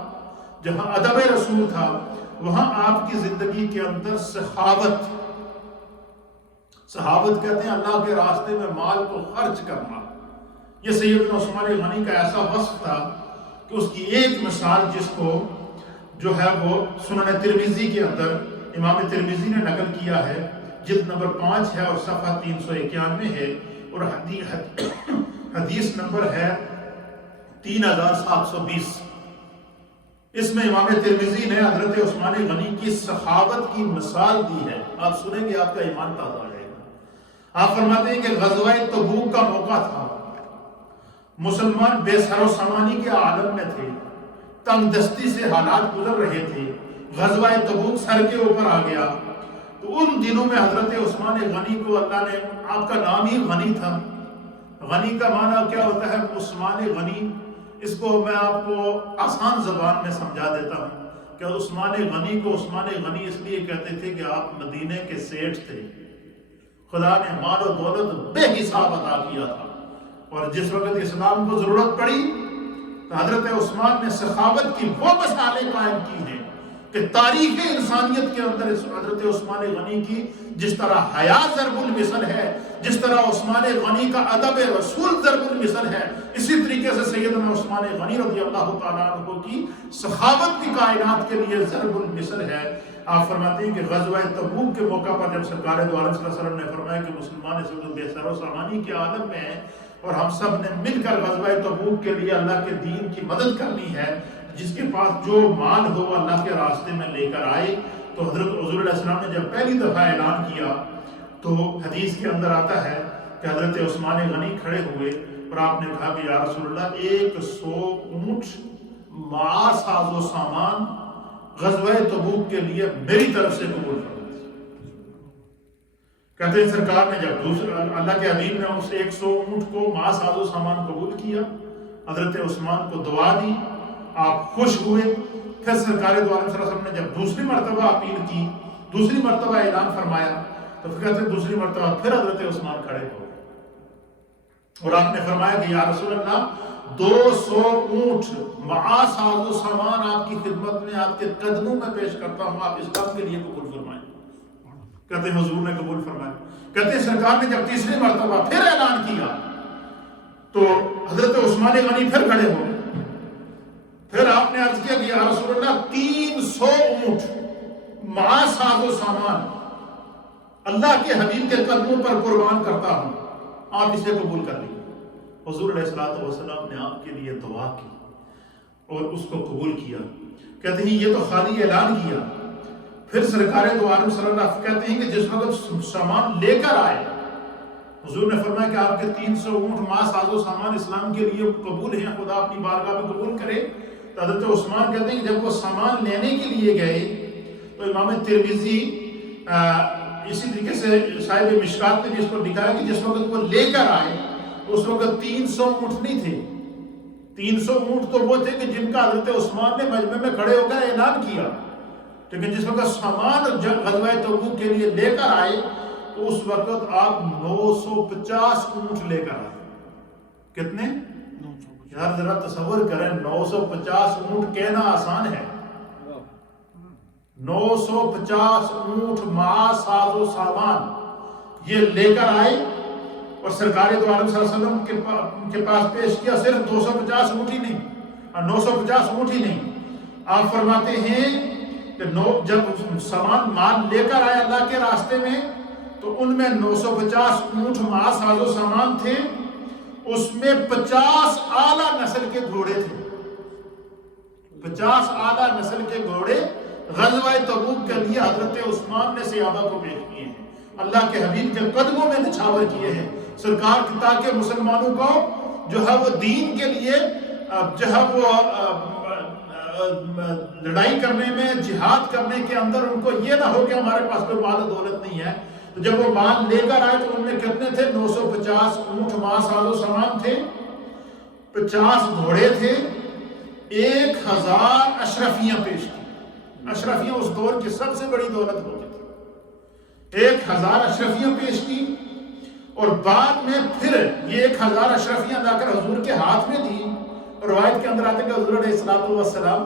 جہاں ادب رسول تھا، وہاں آپ کی زندگی کے اندر سخاوت کہتے ہیں اللہ کے راستے میں مال کو خرچ کرنا، یہ سیدنا عثمان غنی کا ایسا وصف تھا کہ اس کی ایک مثال جس کو جو ہے وہ سنن ترمذی کے اندر امام ترمذی نے نقل کیا ہے، جلد نمبر 5 ہے اور صفحہ 391 ہے، اور حدیث نمبر ہے 3720۔ اس میں امام ترمذی نے حضرت عثمان غنی کی سخاوت کی مثال دی ہے، آپ سنیں گے آپ کا ایمان تازہ ہو جائے گا۔ آپ فرماتے ہیں کہ غزوہ تبوک کا موقع تھا، مسلمان بے سر و سامانی کے عالم میں تھے، تنگ دستی سے حالات گزر رہے تھے، غزوہ تبوک سر کے اوپر آ گیا، تو ان دنوں میں حضرت عثمان غنی کو اللہ نے، آپ کا نام ہی غنی تھا، غنی کا معنی کیا ہوتا ہے؟ عثمان غنی، اس کو میں آپ کو آسان زبان میں سمجھا دیتا ہوں کہ عثمان غنی کو عثمان غنی اس لیے کہتے تھے کہ آپ مدینے کے سیٹھ تھے، خدا نے مال و دولت بے حساب عطا کیا تھا، اور جس وقت اسلام کو ضرورت پڑی تو حضرت عثمان نے سخاوت کی وہ مثالیں قائم کی ہیں کہ تاریخ انسانیت کے اندر حضرت عثمان غنی کی جس طرح حیا ضرب المثل ہے، جس طرح عثمان غنی کا ادب رسول ضرب المثل ہے، اسی طریقے سے سیدنا عثمان غنی رضی اللہ تعالیٰ عنہ کی سخاوت بھی کائنات کے لیے ضرب المثل ہے۔ آپ فرماتے ہیں کہ غزوہ تبوک کے موقع پر جب سرکار دو عالم صلی اللہ علیہ وسلم نے فرمایا کہ مسلمان اس وقت بے سر و سامانی کے عالم میں ہیں اور ہم سب نے مل کر غزوہ تبوک کے لیے اللہ کے دین کی مدد کرنی ہے، جس کے پاس جو مال ہو اللہ کے راستے میں لے کر آئے، تو حضرت حضور علیہ السلام نے جب پہلی دفعہ اعلان کیا تو حدیث کے اندر آتا ہے کہ حضرت عثمان غنی کھڑے ہوئے اور آپ نے کہا کہ یا رسول اللہ 100 اونٹ مع ساز و سامان غزوہ تبوک کے لیے میری طرف سے قبول کرو۔ کہتے ہیں سرکار نے جب اللہ کے حبیب نے اس 100 اونٹ کو مع ساز و سامان قبول کیا، حضرت عثمان کو دعا دی، آپ خوش ہوئے۔ پھر سرکار دو عالم صلی اللہ علیہ وسلم نے جب دوسری مرتبہ اپیل کی، دوسری مرتبہ اعلان فرمایا، تو پھر کہتے ہیں دوسری مرتبہ پھر حضرت عثمان کھڑے ہو گئے اور آپ نے فرمایا کہ یا رسول اللہ 200 اونٹ مع ساز و سامان آپ کی خدمت میں آپ کے قدموں میں پیش کرتا ہوں، آپ اسلام کے لیے قبول فرمائیں۔ کہتے ہیں حضور نے قبول فرمایا۔ کہتے ہیں سرکار نے جب تیسری مرتبہ پھر اعلان کیا تو حضرت عثمان غنی پھر کھڑے ہو گئے۔ پھر آپ نے عرض کیا کہ یا رسول اللہ 300 اونٹ مع ساز و سامان اللہ کے حبیب کے قدموں پر قربان کرتا ہوں، آپ اسے قبول کر لیجیے۔ حضور علیہ السلام نے آپ کے لیے دعا کی اور اس کو قبول کیا۔ کہتے ہیں یہ تو خالی اعلان کیا، پھر سرکار دو عالم صلی اللہ علیہ وسلم کہتے ہیں کہ جس وقت سامان لے کر آئے، حضور نے فرمایا کہ آپ کے 300 اونٹ مع ساز و سامان اسلام کے لیے قبول ہیں، خدا اپنی بارگاہ میں قبول کرے۔ تو حضرت عثمان کہتے ہیں کہ جب وہ سامان لینے کے لیے گئے تو امام ترمذی اسی طریقے سے صاحب مشکات نے بھی اس کو لکھا ہے کہ جس وقت وہ لے کر آئے تو اس وقت 300 اونٹ نہیں تھے، 300 اونٹ تو وہ تھے کہ جن کا حضرت عثمان نے مجمع میں کھڑے ہو کر اعلان کیا، لیکن جس وقت سامان غزوہ تبوک کے لیے لے کر آئے تو اس وقت آپ 950 اونٹ لے کر آئے۔ کتنے؟ یار ذرا تصور کریں 950 اونٹ کہنا آسان ہے، 950 اونٹ مع ساز و سامان یہ لے کر آئے اور سرکار دو عالم صلی اللہ علیہ وسلم کے پاس پیش کیا. صرف 250 اونٹ ہی نہیں، 950 اونٹ ہی نہیں. آپ فرماتے ہیں کہ جب سامان مال لے کر آئے اللہ کے راستے میں تو ان میں 950 اونٹ مع ساز و سامان تھے، اس میں 50 اعلیٰ نسل کے گھوڑے تھے. 50 اعلیٰ نسل کے گھوڑے غزوہ تبوک کے لیے حضرت عثمان نے صحابہ کو بھیج کیے ہیں، اللہ کے حبیب کے قدموں میں نچھاور کیے ہیں سرکار کی، تاکہ مسلمانوں کو جو ہے وہ دین کے لیے جو ہے وہ لڑائی کرنے میں، جہاد کرنے کے اندر ان کو یہ نہ ہو کہ ہمارے پاس کوئی مال و دولت نہیں ہے. تو جب وہ مال لے کر آئے تو ان میں کتنے تھے؟ 950 اونٹ مع ساز و سامان تھے، 50 گھوڑے تھے، 1000 اشرفیاں پیش کی. اشرفیاں اس دور کی سب سے بڑی دولت ہوتی تھی. 1000 اشرفیاں پیش کی اور بعد میں پھر یہ 1000 اشرفیاں لا کر حضور کے ہاتھ میں دی. روایت کے اندر آتے کہ حضور علیہ السلام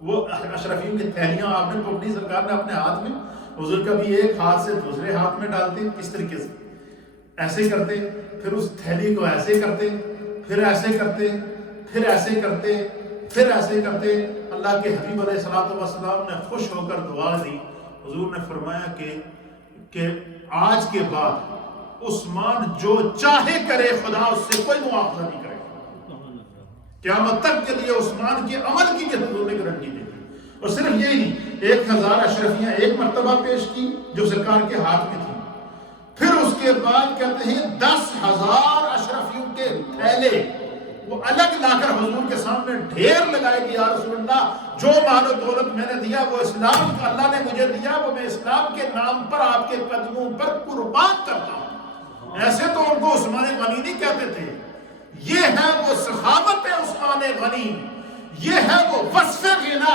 وہ اشرفیوں کی تھیلیاں آپ نے پکڑی، سرکار نے اپنے ہاتھ میں، حضور کبھی ایک ہاتھ سے دوسرے ہاتھ میں ڈالتے، کس طریقے سے ایسے کرتے، پھر اس تھیلی کو ایسے کرتے، پھر ایسے کرتے، پھر ایسے کرتے، پھر ایسے کرتے. اللہ کے حبیب علیہ السلام نے خوش ہو کر دعا دی. حضور نے فرمایا کہ آج کے بعد عثمان جو چاہے کرے خدا اس سے کوئی مواخذہ نہیں کرے. قیامت تک کے لیے عثمان کے عمل کی بھی حضور نے گارنٹی دے دی. اور صرف یہی نہیں، 1000 اشرفیاں ایک مرتبہ پیش کی جو سرکار کے ہاتھ میں تھی. پھر اس کے بعد کہتے ہیں 10,000 اشرفیوں کے تھیلے وہ الگ لا کر حضور کے سامنے ڈھیر لگائے کہ یا رسول اللہ جو مال و دولت میں نے دیا وہ اسلام کا اللہ نے مجھے دیا، وہ میں اسلام کے نام پر آپ کے قدموں پر قربان کرتا ہوں. ایسے تو ان کو عثمان غنی نہیں کہتے تھے، یہ ہے وہ سخاوت عثمان غنی، یہ ہے وہ وصف غنا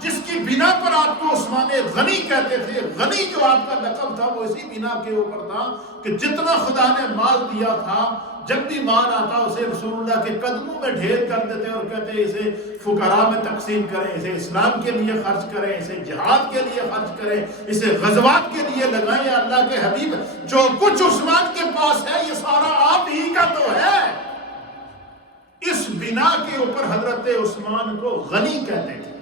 جس کی بنا پر آپ کو عثمان غنی کہتے تھے. غنی جو آپ کا لقب تھا وہ اسی بنا کے اوپر تھا کہ جتنا خدا نے مال دیا تھا جب بھی مال آتا اسے رسول اللہ کے قدموں میں ڈھیر کر دیتے اور کہتے اسے فقراء میں تقسیم کریں، اسے اسلام کے لیے خرچ کریں، اسے جہاد کے لیے خرچ کریں، اسے غزوات کے لیے لگائیں. اللہ کے حبیب جو کچھ عثمان کے پاس ہے یہ سارا آپ ہی کا تو ہے. اس بنا کے اوپر حضرت عثمان کو غنی کہتے تھے.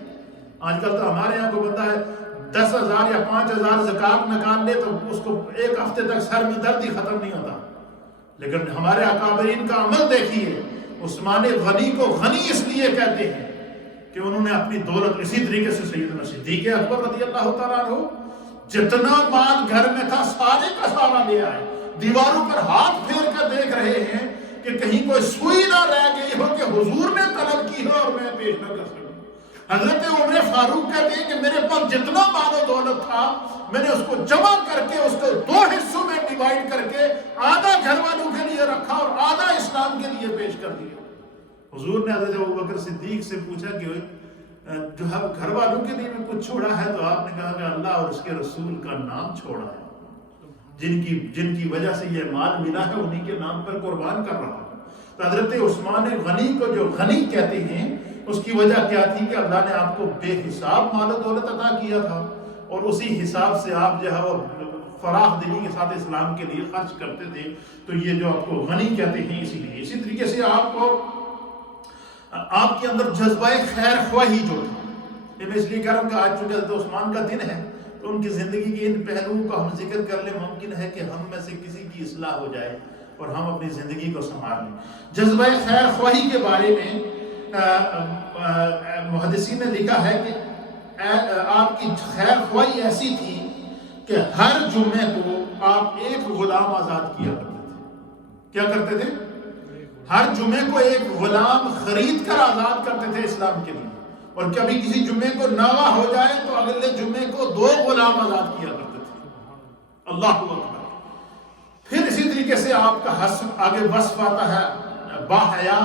آج کل تو ہمارے یہاں کو بندہ ہے 10,000 یا 5,000 زکات نکال لے تو اس کو ایک ہفتے تک سر میں درد ہی ختم نہیں ہوتا. لیکن ہمارے اکابرین کا عمل دیکھیے، عثمان غنی کو غنی اس لیے کہتے ہیں کہ انہوں نے اپنی دولت اسی طریقے سے سیدنا صدیق اکبر رضی اللہ تعالیٰ عنہ جتنا مال گھر میں تھا سارے کا سارا لے آئے. دیواروں پر ہاتھ پھیر کر دیکھ رہے ہیں کہ کہیں کوئی سوئی نہ رہ گئی ہو کہ حضور نے طلب کی ہو اور میں پیش نہ کر سکوں. حضرت عمر فاروق کہتے ہیں کہ میرے پاس جتنا مال و دولت تھا میں نے اس کو جمع کر کے اس کو 2 حصوں میں ڈیوائیڈ کر کے آدھا گھر والوں کے لیے رکھا اور آدھا اسلام کے لیے پیش کر دیا. حضور نے حضرت ابوبکر صدیق سے پوچھا کہ جو ہے گھر والوں کے لیے میں کچھ چھوڑا ہے؟ تو آپ نے کہا کہ اللہ اور اس کے رسول کا نام چھوڑا ہے. جن کی وجہ سے یہ مال ملا ہے انہی کے نام پر قربان کر رہا ہوں. تو حضرت عثمان غنی کو جو غنی کہتے ہیں اس کی وجہ کیا تھی کہ اللہ نے آپ کو بے حساب مال و دولت عطا کیا تھا اور اسی حساب سے آپ جو ہے وہ فراخ دلی کے ساتھ اسلام کے لیے خرچ کرتے تھے. تو یہ جو آپ کو غنی کہتے ہیں اسی لیے. اسی طریقے سے آپ کے اندر جذبہ خیر خواہی جو تھا، یہ میں اس لیے کہہ رہا ہوں کہ آج چونکہ حضرت عثمان کا دن ہے تو ان کی زندگی کے ان پہلوؤں کو ہم ذکر کر لیں. ممکن ہے کہ ہم میں سے کسی کی اصلاح ہو جائے اور ہم اپنی زندگی کو سنبھال لیں. جذبہ خیر خواہی کے بارے میں محدثین نے لکھا ہے کہ آپ کی خیر خواہی ایسی تھی کہ ہر جمعے کو آپ ایک غلام آزاد کیا کرتے تھے. کیا کرتے تھے؟ ہر جمعے کو ایک غلام خرید کر آزاد کرتے تھے اسلام کے لیے. اور کبھی کسی جمعے کو ناوا ہو جائے تو اگلے جمعے کو 2 غلام آزاد کیا کرتے تھے. اللہ اکبر. پھر اسی طریقے سے آپ کا آگے وصف آتا ہے با حیا.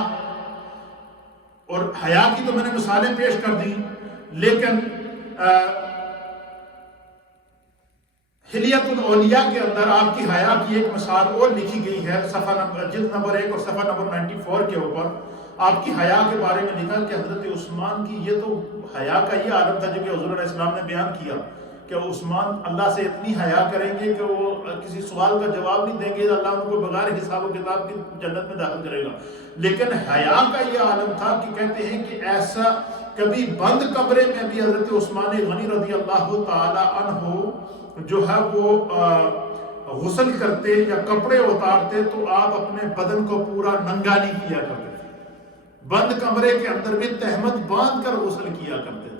اور حیا کی تو میں نے مثالیں پیش کر دی، لیکن حلیت الاولیاء کے اندر آپ کی حیا کی ایک مثال اور لکھی گئی ہے، صفحہ جلد نمبر 1 اور صفحہ نمبر 94 کے اوپر آپ کی حیا کے بارے میں لکھا کہ حضرت عثمان کی یہ تو حیا کا یہ عالم تھا جو کہ حضور علیہ السلام نے بیان کیا کہ عثمان اللہ سے اتنی حیا کریں گے کہ وہ کسی سوال کا جواب نہیں دیں گے، اللہ ان کو بغیر حساب و کتاب کی جنت میں داخل کرے گا۔ لیکن حیا کا یہ عالم تھا کہ کہتے ہیں کہ ایسا کبھی بند کمرے میں بھی حضرت عثمان غنی رضی اللہ تعالی عنہ جو ہے وہ غسل کرتے یا کپڑے اتارتے تو آپ اپنے بدن کو پورا ننگا نہیں کیا کرتے تھے، بند کمرے کے اندر بھی تہمت باندھ کر غسل کیا کرتے تھے،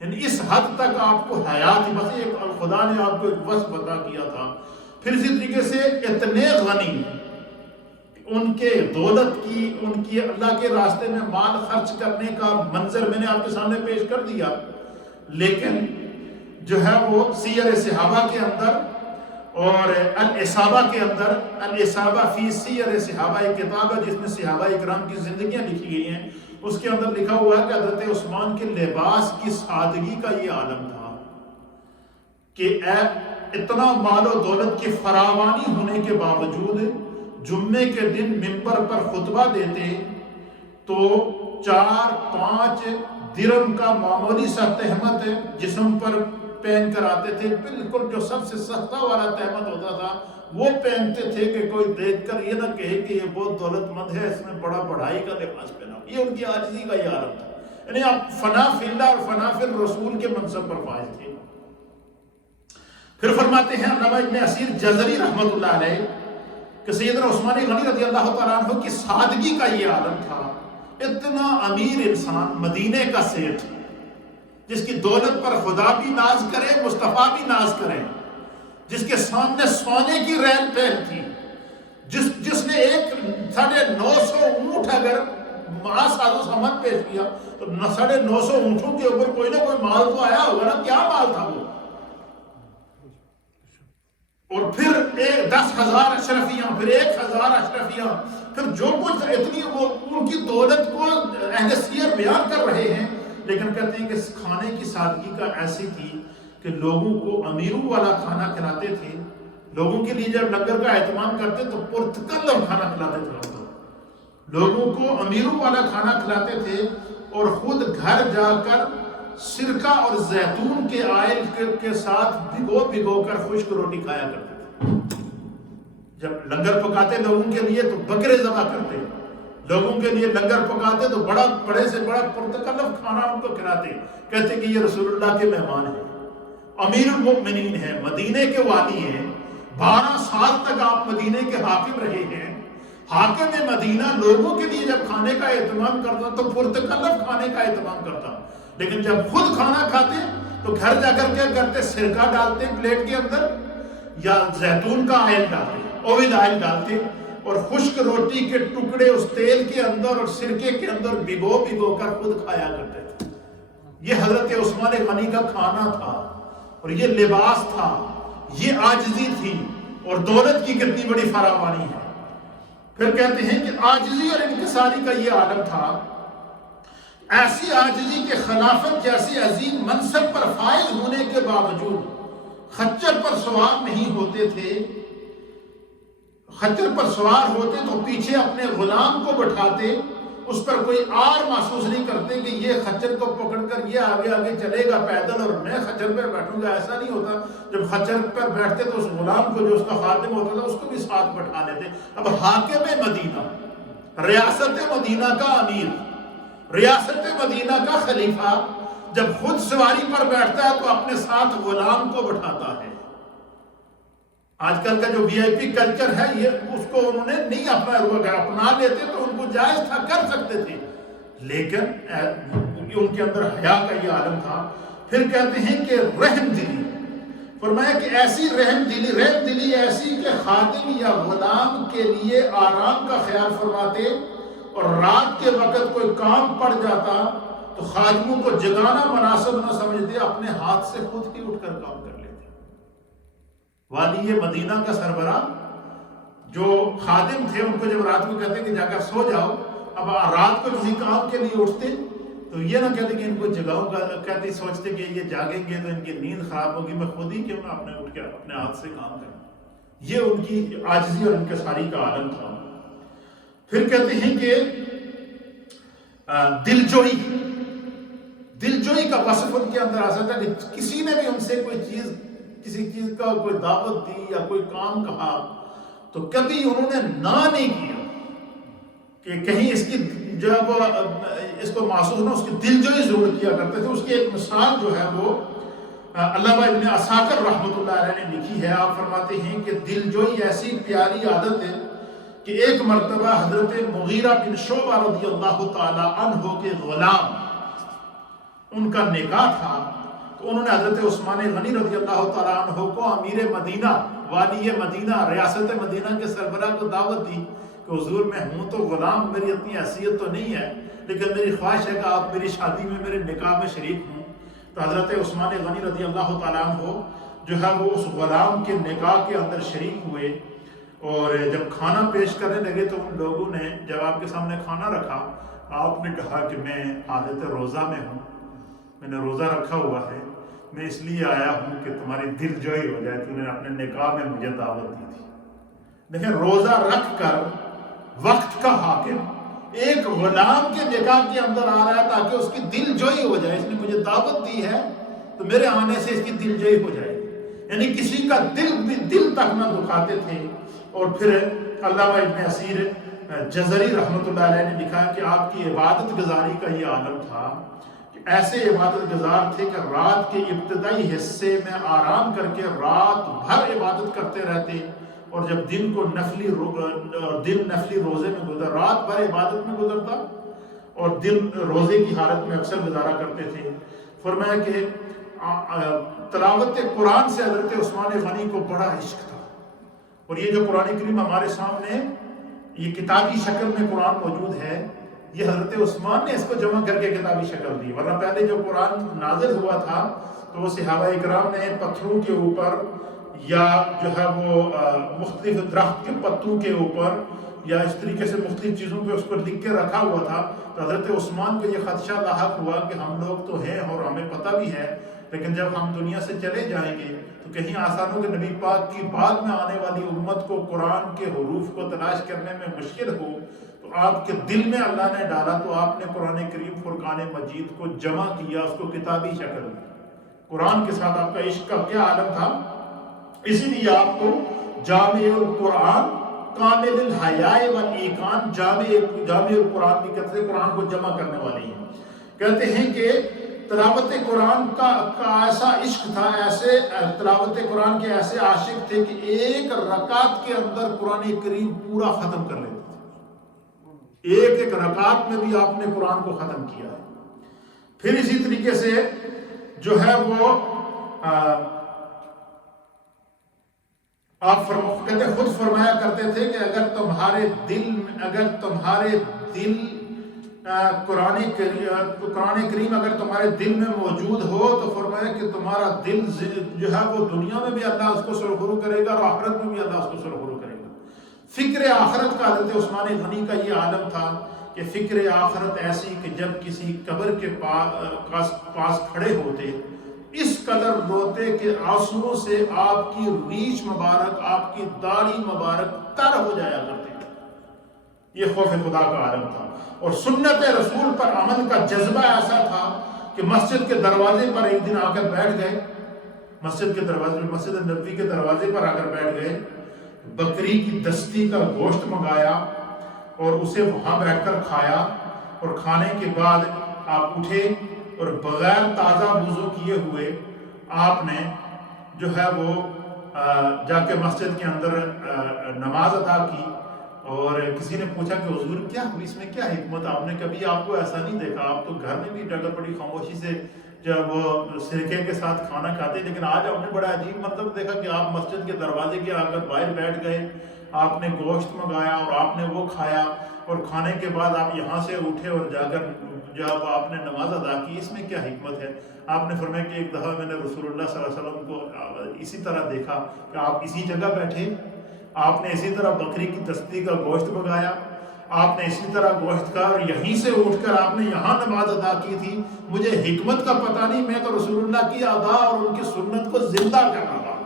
یعنی اس حد تک آپ کو حیا تھی۔ بس ایک خدا نے آپ کو ایک وصف عطا کیا تھا۔ پھر اسی طریقے سے اتنے غنی، ان کے دولت کی، ان کی اللہ کے راستے میں مال خرچ کرنے کا منظر میں نے آپ کے سامنے پیش کر دیا، لیکن جو ہے وہ سیر صحابہ کے اندر اور الاصابہ کے اندر، الاصابہ فی سیر صحابہ ایک کتاب ہے جس میں صحابہ اکرام کی زندگیاں لکھی گئی ہیں، اس کے اندر لکھا ہوا ہے کہ حضرت عثمان کے لباس کی سادگی کا یہ عالم تھا کہ اتنا مال و دولت کی فراوانی ہونے کے باوجود جمعے کے دن منبر پر خطبہ دیتے تو 4-5 درہم کا معمولی سا تہمت جسم پر پہن کر آتے تھے، بالکل جو سب سے سستا والا تہمت ہوتا تھا وہ پہنتے تھے کہ کوئی دیکھ کر یہ نہ کہے کہ یہ بہت دولت مند ہے، اس نے بڑا بڑھائی کا لباس پہنا۔ یہ ان کی عاجزی کا یہ عالم تھا، یعنی آپ فنا فی اللہ اور فنا فی الرسول کے منصب پر فائز تھے۔ پھر فرماتے ہیں علامہ ابن اسیر جزری رحمۃ اللہ علیہ کہ سیدنا عثمان غنی رضی اللہ تعالیٰ عنہ کی سادگی کا یہ عالم تھا، اتنا امیر انسان، مدینے کا سیٹھ جس کی دولت پر خدا بھی ناز کرے، مصطفیٰ بھی ناز کرے، جس کے سامنے سونے کی ریل پہل تھی، جس نے 950 اونٹ اگر ساز و سامان پیش کیا تو 950 اونٹوں کے اوپر کوئی نہ کوئی مال تو آیا ہوگا نا، کیا مال تھا وہ؟ اور پھر 10,000 اشرفیاں، پھر 1,000 اشرفیاں، پھر جو کچھ اتنی وہ ان کی دولت کو اہل سیر بیان کر رہے ہیں، لیکن کہتے ہیں کہ کھانے کی سادگی کا ایسی تھی کہ لوگوں کو امیروں والا کھانا کھلاتے تھے، لوگوں کے لیے جب لنگر کا اہتمام کرتے تو پرتکلم کھانا کھلاتے تھے، لوگوں کو امیروں والا کھانا کھلاتے تھے اور خود گھر جا کر سرکہ اور زیتون کے آئل کے ساتھ بھگو کر خشک روٹی کھایا کرتے تھے۔ جب لنگر پکاتے لوگوں کے لیے تو بکرے ذبح کرتے، لوگوں کے لیے لنگر پکاتے تو بڑے سے بڑا پرتکلف کھانا ان کو کھلاتے، کہتے کہ یہ رسول اللہ کے مہمان ہیں، امیر المؤمنین ہیں، مدینے کے والی ہیں، 12 سال تک آپ مدینے کے حاکم رہے ہیں، حاکم مدینہ لوگوں کے لیے جب کھانے کا اہتمام کرتا تو پرتکلف کھانے کا اہتمام کرتا، لیکن جب خود کھانا کھاتے تو گھر جا کر کیا کرتے؟ سرکہ ڈالتے پلیٹ کے اندر یا زیتون کا آئل ڈالتے، اویل آئل ڈالتے اور خشک روٹی کے ٹکڑے اس تیل کے اندر اور سرکے کے اندر بھگو کر خود کھایا کرتے تھے۔ یہ حضرت عثمان غنی کا کھانا تھا اور یہ لباس تھا، یہ عاجزی تھی، اور دولت کی کتنی بڑی فراوانی ہے۔ پھر کہتے ہیں کہ عاجزی اور انکساری کا یہ عالم تھا، ایسی عاجزی کے خلافت جیسی عظیم منصب پر فائز ہونے کے باوجود خچر پر سوار نہیں ہوتے تھے، خچر پر سوار ہوتے تو پیچھے اپنے غلام کو بٹھاتے، اس پر کوئی آر محسوس نہیں کرتے کہ یہ خچر کو پکڑ کر یہ آگے چلے گا پیدل اور میں خچر پر بیٹھوں گا، ایسا نہیں ہوتا۔ جب خچر پر بیٹھتے تو اس غلام کو جو اس کا خادم ہوتا تھا اس کو بھی ساتھ بٹھا لیتے۔ اب حاکم مدینہ، ریاست مدینہ کا امیر، ریاست مدینہ کا خلیفہ جب خود سواری پر بیٹھتا ہے تو اپنے ساتھ غلام کو بٹھاتا ہے۔ آج کل کا جو وی آئی پی کلچر ہے یہ اس کو انہوں نے نہیں اپنا لیتے تو ان کو جائز تھا، کر سکتے تھے، لیکن ان کے اندر حیا کا یہ عالم تھا۔ پھر کہتے ہیں کہ رحم دلی، فرمایا کہ ایسی رحم دلی ایسی کہ خادم یا غلام کے لیے آرام کا خیال فرماتے، اور رات کے وقت کوئی کام پڑ جاتا تو خادموں کو جگانا مناسب نہ سمجھتے، اپنے ہاتھ سے خود ہی اٹھ کر کام کر لیتے۔ والی مدینہ کا سربراہ جو خادم تھے ان کو جب رات کو کہتے کہ جا کر سو جاؤ، اب رات کو کسی کام کے لیے اٹھتے تو یہ نہ کہتے کہ ان کو جگاؤں کا، کہتے سوچتے کہ یہ جاگیں گے تو ان کی نیند خراب ہوگی، میں خود ہی کیوں نہ اپنے اٹھ کے اپنے ہاتھ سے کام کروں. یہ ان کی عاجزی اور انکساری کا عالم تھا. پھر کہتے ہیں کہ دلجوئی کا وصف ان کے اندر آ سکتا ہے کہ کسی نے بھی ان سے کوئی چیز، کسی چیز کا کوئی دعوت دی یا کوئی کام کہا تو کبھی انہوں نے نہ نہیں کیا کہ کہیں اس کی جب اس کو محسوس نہ، اس کی دلجوئی ضرور کیا کرتے تھے. اس کی ایک مثال جو ہے وہ علامہ ابن عساکر رحمۃ اللہ علیہ نے لکھی ہے. آپ فرماتے ہیں کہ دلجوئی ایسی پیاری عادت ہے کہ ایک مرتبہ حضرت مغیرہ بن شعبہ رضی اللہ تعالی عنہ کے غلام، ان کا نکاح تھا، تو انہوں نے حضرت عثمان غنی رضی اللہ تعالی عنہ کو امیر مدینہ، والی مدینہ، ریاست مدینہ کے سربراہ کو دعوت دی کہ حضور میں ہوں تو غلام، میری اتنی حیثیت تو نہیں ہے، لیکن میری خواہش ہے کہ آپ میری شادی میں، میرے نکاح میں شریک ہوں. تو حضرت عثمان غنی رضی اللہ تعالیٰ عنہ جو ہے وہ اس غلام کے نکاح کے اندر شریک ہوئے. اور جب کھانا پیش کرنے لگے تو ان لوگوں نے جب آپ کے سامنے کھانا رکھا، آپ نے کہا کہ میں حالت روزہ میں ہوں، میں نے روزہ رکھا ہوا ہے، میں اس لیے آیا ہوں کہ تمہاری دل جوئی ہو جائے. تو انہوں نے اپنے نکاح میں مجھے دعوت دی تھی. لیکن روزہ رکھ کر وقت کا حاکم ایک غلام کے نکاح کے اندر آ رہا ہے تاکہ اس کی دل جوئی ہو جائے. اس نے مجھے دعوت دی ہے تو میرے آنے سے اس کی دل جوئی ہو جائے. یعنی کسی کا دل تک نہ دکھاتے تھے. اور پھر علامہ ابن اسیر جزری رحمۃ اللہ علیہ نے لکھا کہ آپ کی عبادت گزاری کا یہ عالم تھا کہ ایسے عبادت گزار تھے کہ رات کے ابتدائی حصے میں آرام کر کے رات بھر عبادت کرتے رہتے، اور جب دن کو نفلی روزے میں گزر، رات بھر عبادت میں گزرتا اور دن روزے کی حالت میں اکثر گزارا کرتے تھے. فرمایا کہ تلاوت قرآن سے حضرت عثمان غنی کو بڑا عشق تھا. اور یہ جو قرآن کریم ہمارے سامنے یہ کتابی شکل میں قرآن موجود ہے، یہ حضرت عثمان نے اس کو جمع کر کے کتابی شکل دی. ورنہ پہلے جو قرآن نازل ہوا تھا تو وہ صحابہ اکرام نے پتھروں کے اوپر یا جو ہے وہ مختلف درخت کے پتوں کے اوپر یا اس طریقے سے مختلف چیزوں پہ اس کو لکھ کے رکھا ہوا تھا. تو حضرت عثمان کو یہ خدشہ لاحق ہوا کہ ہم لوگ تو ہیں اور ہمیں پتہ بھی ہے، لیکن جب ہم دنیا سے چلے جائیں گے تو کہیں آسان ہو کہ نبی پاک کی بعد میں آنے والی امت کو قرآن کے حروف کو تلاش کرنے میں مشکل ہو. تو آپ کے دل میں اللہ نے ڈالا تو آپ نے قرآن کریم فرقان مجید کو جمع کیا، اس کو کتابی شکل میں. قرآن کے ساتھ آپ کا عشق کا کیا عالم تھا. اسی لیے آپ کو جامع القرآن کامل الحیاء والایقان، جامع القرآن بھی کہتے ہیں، قرآن کو جمع کرنے والی ہیں. کہتے ہیں کہ تلاوت قرآن کا ایسا عشق تھا، ایسے تلاوت قرآن کے ایسے عاشق تھے کہ ایک رکعت کے اندر قرآن کریم پورا ختم کر لیتے تھے. ایک رکعت میں بھی آپ نے قرآن کو ختم کیا ہے. پھر اسی طریقے سے جو ہے وہ آپ کہتے خود فرمایا کرتے تھے کہ اگر تمہارے دل قرآن کریم اگر تمہارے دل میں موجود ہو تو فرمایا کہ تمہارا دل جو ہے وہ دنیا میں بھی اللہ اس کو سرخرو کرے گا اور آخرت میں بھی اللہ اس کو سرخرو کرے گا. فکر آخرت کا حضرت عثمان غنی کا یہ عالم تھا کہ فکر آخرت ایسی کہ جب کسی قبر کے پاس کھڑے ہوتے اس قدر روتے کہ آنسوؤں سے آپ کی ریش مبارک، آپ کی داڑھی مبارک تر ہو جایا کرتے. یہ خوف خدا کا عالم تھا. اور سنت رسول پر عمل کا جذبہ ایسا تھا کہ مسجد کے دروازے پر ایک دن آ کر بیٹھ گئے، مسجد نبوی کے دروازے پر آ کر بیٹھ گئے، بکری کی دستی کا گوشت منگایا اور اسے وہاں بیٹھ کر کھایا. اور کھانے کے بعد آپ اٹھے اور بغیر تازہ وضو کیے ہوئے آپ نے جو ہے وہ جا کے مسجد کے اندر نماز ادا کی. اور کسی نے پوچھا کہ حضور کیا اس میں کیا حکمت، آپ نے کبھی آپ کو ایسا نہیں دیکھا، آپ تو گھر میں بھی ڈگر بڑی خاموشی سے جب وہ سرکے کے ساتھ کھانا کھاتے، لیکن آج آپ نے بڑا عجیب مطلب دیکھا کہ آپ مسجد کے دروازے کے آ کر باہر بیٹھ گئے، آپ نے گوشت منگایا اور آپ نے وہ کھایا، اور کھانے کے بعد آپ یہاں سے اٹھے اور جا کر جب آپ نے نماز ادا کی. اس میں کیا حکمت ہے؟ آپ نے فرمایا کہ ایک دفعہ میں نے رسول اللہ صلی اللہ علیہ وسلم کو اسی طرح دیکھا کہ آپ اسی جگہ بیٹھے، آپ نے اسی طرح بکری کی دستی کا گوشت منگایا، آپ نے اسی طرح گوشت کا اور یہیں سے اٹھ کر آپ نے یہاں نماز ادا کی تھی. مجھے حکمت کا پتہ نہیں، میں تو رسول اللہ کی ادا اور ان کی سنت کو زندہ کر رہا تھا.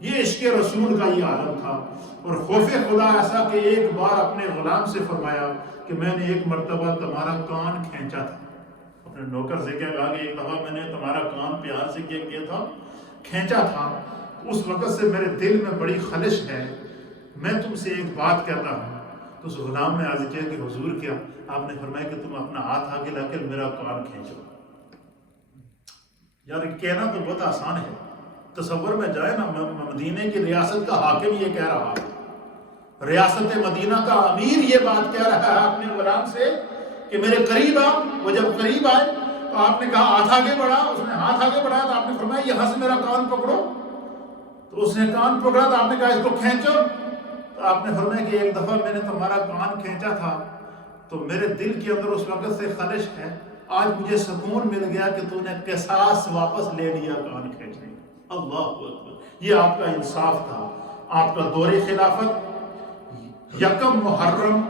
یہ عشق رسول کا یہ عالم تھا. اور خوف خدا ایسا کہ ایک بار اپنے غلام سے فرمایا کہ میں نے ایک مرتبہ تمہارا کان کھینچا تھا. اپنے نوکر سے کہا کہ ایک دفعہ میں نے تمہارا کان پیار سے کیا تھا، کھینچا تھا. اس وقت سے میرے دل میں بڑی خلش ہے، میں تم سے ایک بات کہتا ہوں. تو اس غلام نے عرض کیا کہ حضور کیا؟ آپ نے فرمایا کہ تم اپنا ہاتھ آگے لا کر میرا کان کھینچو. یار کہنا تو بہت آسان ہے، تصور میں جائے نا، مدینے کی ریاست کا حاکم یہ کہہ رہا ہے، ریاست مدینہ کا امیر یہ بات کہہ رہا ہے اپنے غلام سے کہ میرے قریب آ. وہ جب قریب آئے تو آپ نے کہا ہاتھ آگے بڑھا. اس نے ہاتھ آگے بڑھایا تو آپ نے فرمایا یہاں سے میرا کان پکڑو. تو اس نے کان پکڑا تو آپ نے کہا اس کو کھینچو. تو آپ نے فرمایا کہ ایک دفعہ میں نے تمہارا کان کھینچا تھا تو میرے دل کے اندر اس وقت سے خلش ہے، آج مجھے سکون مل گیا کہ تو نے قصاص واپس لے لیا کان کھینچنے. اللہ اکبر. یہ آپ کا انصاف تھا. آپ کا دور خلافت 1 محرم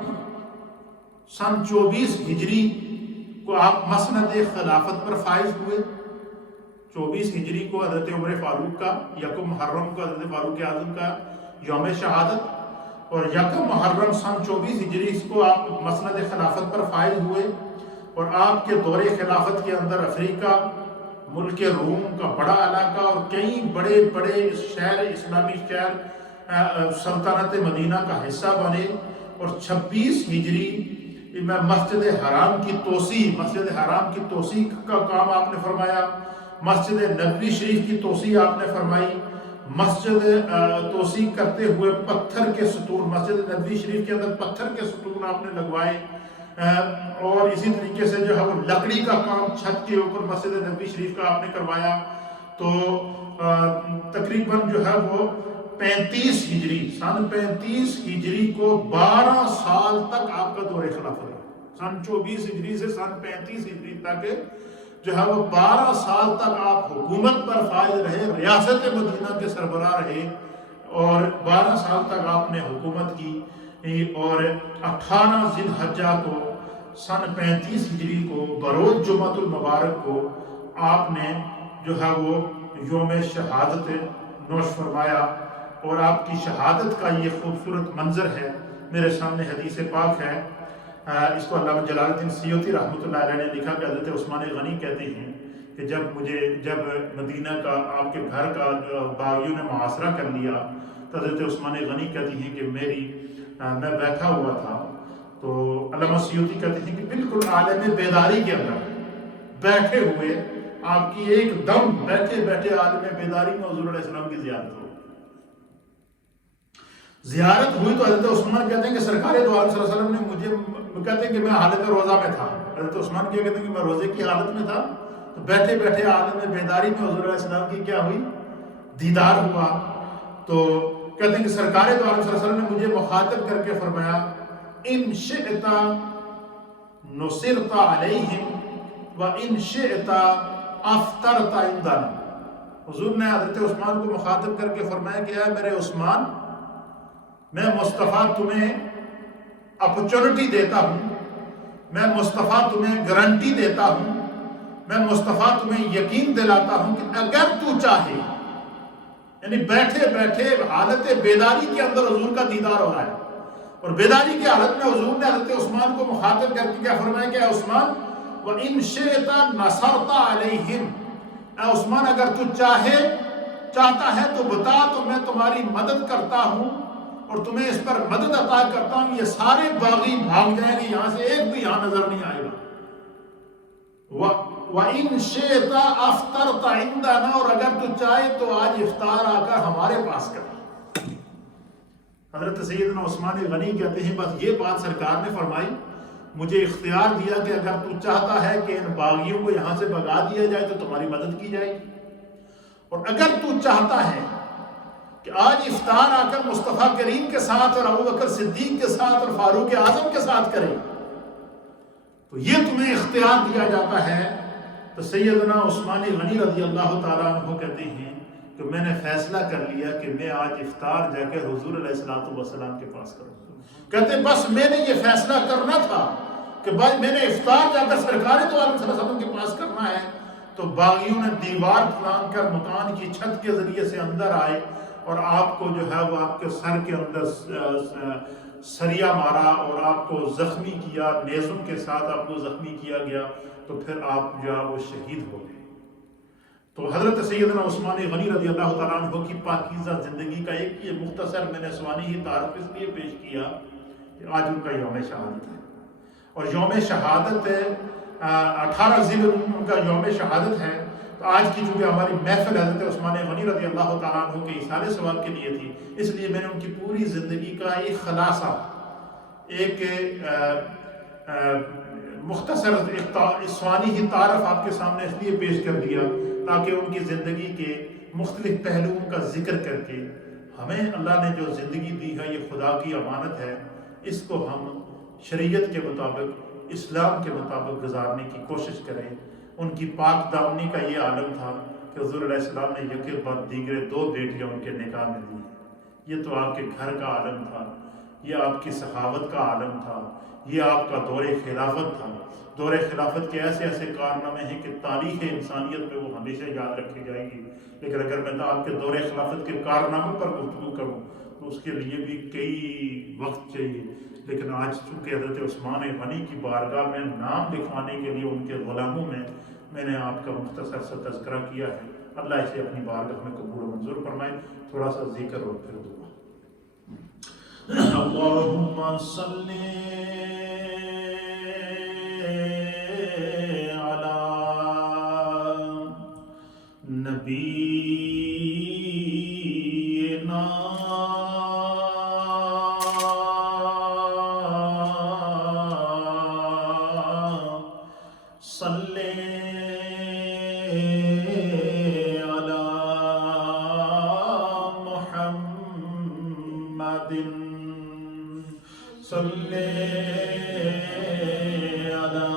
سن 24 ہجری کو آپ مسند خلافت پر فائز ہوئے. 24 ہجری کو حضرت عمر فاروق کا، 1 محرم کو حضرت فاروق اعظم کا یوم شہادت، اور 1 محرم سن 24 ہجری کو آپ مسند خلافت پر فائز ہوئے. اور آپ کے دور خلافت کے اندر افریقہ، ملک روم کا بڑا علاقہ اور کئی بڑے بڑے شہر، اسلامی شہر سلطنت مدینہ کا حصہ بنے. اور 26 ہجری میں مسجد حرام کی توسیع کا کام آپ نے فرمایا. مسجد نبوی شریف کی توسیع آپ نے فرمائی. مسجد توسیع کرتے ہوئے پتھر کے ستون، مسجد نبوی شریف کے اندر پتھر کے ستون آپ نے لگوائے. اور اسی طریقے سے جو ہے وہ لکڑی کا کام چھت کے اوپر مسجد نبوی شریف کا آپ نے کروایا. تو تقریباً جو ہے وہ 35 ہجری، سن 35 ہجری کو 12 سال تک آپ کا دور خلافت ہے. سن 24 ہجری سے سن 35 ہجری تک جو ہے وہ 12 سال تک آپ حکومت پر فائز رہے، ریاست مدینہ کے سربراہ رہے. اور 12 سال تک آپ نے حکومت کی. اور 18 ذی الحجہ کو سن 35 ہجری کو بروز جمعۃ المبارک کو آپ نے جو ہے وہ یوم شہادت نوش فرمایا. اور آپ کی شہادت کا یہ خوبصورت منظر ہے، میرے سامنے حدیث پاک ہے. اس کو علامہ جلال الدین سیوطی رحمۃ اللہ علیہ نے لکھا کہ حضرت عثمان غنی کہتے ہیں کہ جب مدینہ کا آپ کے گھر کا باغیوں نے محاصرہ کر لیا تو حضرت عثمان غنی کہتی ہیں کہ میں بیٹھا ہوا تھا. تو علامہ سیوطی کہتے ہیں کہ بالکل عالم بیداری کے اندر بیٹھے ہوئے آپ کی ایک دم بیٹھے عالم بیداری میں حضور علیہ السلام کی زیارت ہوئی. تو حضرت عثمان کہتے ہیں کہ سرکار دو عالم صلی اللہ علیہ وسلم نے مجھے، کہتے ہیں کہ میں حالت روزہ میں تھا. حضرت عثمان کیا کہتے ہیں کہ میں روزے کی حالت میں تھا. تو بیٹھے عالم بیداری میں حضور علیہ السلام کی کیا ہوئی؟ دیدار ہوا. تو کہتے ہیں کہ سرکار دو عالم صلی اللہ علیہ وسلم نے مجھے مخاطب کر کے فرمایا ان شئت نصرت علیہم و ان شئت افطرت عندنا. حضور نے حضرت عثمان کو مخاطب کر کے فرمایا کہ اے میرے عثمان، میں مصطفیٰ تمہیں اپرچونٹی دیتا ہوں، میں مصطفیٰ تمہیں گارنٹی دیتا ہوں، میں مصطفیٰ تمہیں یقین دلاتا ہوں کہ اگر تو چاہے، یعنی بیٹھے حالت بیداری کے اندر حضور کا دیدار ہو رہا ہے. اور بیداری کی حالت میں حضور نے حضرت عثمان کو مخاطب کر کے کیا فرمایا کہ اے عثمان وَإِن شِئْتَ نَصَرْتَ عَلَيْهِمْ، اے عثمان اگر تو چاہتا ہے تو بتا، تو میں تمہاری مدد کرتا ہوں اور تمہیں اس پر مدد عطا کرتا ہوں. یہ سارے باغی بھاگ جائیں گے، یہاں سے ایک بھی یہاں نظر نہیں آئے گا. وَإِن شِئْتَ أَفْطَرْتَ عِندَنَا، اور اگر تو چاہے تو آج افطار آ کر ہمارے پاس کر. حضرت سیدنا عثمان غنی کہتے ہیں بس یہ بات سرکار نے فرمائی، مجھے اختیار دیا کہ اگر تو چاہتا ہے کہ ان باغیوں کو یہاں سے بھگا دیا جائے تو تمہاری مدد کی جائے گی، اور اگر تو چاہتا ہے کہ آج افطار آ کر مصطفیٰ کریم کے ساتھ اور ابوبکر صدیق کے ساتھ اور فاروق اعظم کے ساتھ کرے تو یہ تمہیں اختیار دیا جاتا ہے. تو سیدنا عثمان غنی رضی اللہ تعالیٰ عنہ کہتے ہیں کہ میں نے فیصلہ کر لیا کہ میں آج افطار جا کے حضور علیہ الصلوۃ والسلام کے پاس کروں گا۔ کہتے بس میں نے یہ فیصلہ کرنا تھا کہ بھائی میں نے افطار جا کر سرکار تو عالم صلی اللہ علیہ وسلم کے پاس کرنا ہے، تو باغیوں نے دیوار پھلانگ کر مکان کی چھت کے ذریعے سے اندر آئے اور آپ کو جو ہے وہ آپ کے سر کے اندر سریا مارا اور آپ کو زخمی کیا، نیزوں کے ساتھ آپ کو زخمی کیا گیا، تو پھر آپ جو ہے وہ شہید ہو گئے۔ تو حضرت سیدنا عثمان غنی رضی اللہ تعالیٰ عنہ کی پاکیزہ زندگی کا ایک یہ مختصر میں نے سوانی ہی تعارف اس لیے پیش کیا کہ آج ان کا یوم شہادت ہے، اور یوم شہادت 18 ذی الحجہ ان کا یوم شہادت ہے۔ تو آج کی چونکہ ہماری محفل حضرت عثمان غنی رضی اللہ تعالیٰ عنہ کے اصالِ ثواب کے لیے تھی، اس لیے میں نے ان کی پوری زندگی کا ایک خلاصہ، ایک مختصر سوانی ہی تعارف آپ کے سامنے اس لیے پیش کر دیا تاکہ ان کی زندگی کے مختلف پہلوؤں کا ذکر کر کے ہمیں اللہ نے جو زندگی دی ہے یہ خدا کی امانت ہے، اس کو ہم شریعت کے مطابق، اسلام کے مطابق گزارنے کی کوشش کریں۔ ان کی پاک دامنی کا یہ عالم تھا کہ حضور علیہ السلام نے یکے بعد دیگرے 2 بیٹیاں ان کے نکاح میں دی۔ یہ تو آپ کے گھر کا عالم تھا، یہ آپ کی سخاوت کا عالم تھا، یہ آپ کا دور خلافت تھا۔ دور خلافت کے ایسے ایسے کارنامے ہیں کہ تاریخ انسانیت میں وہ ہمیشہ یاد رکھی جائیں گی، لیکن اگر میں آپ کے دور خلافت کے کارناموں پر گفتگو کروں تو اس کے لیے بھی کئی وقت چاہیے، لیکن آج چونکہ حضرت عثمان غنی کی بارگاہ میں نام لکھوانے کے لیے ان کے غلاموں میں نے آپ کا مختصر سا تذکرہ کیا ہے۔ اللہ اسے اپنی بارگاہ میں قبول و منظور فرمائے۔ تھوڑا سا ذکر اور پھر دعا۔ اللہم صلی نبینا صلی علی محمد صلی علی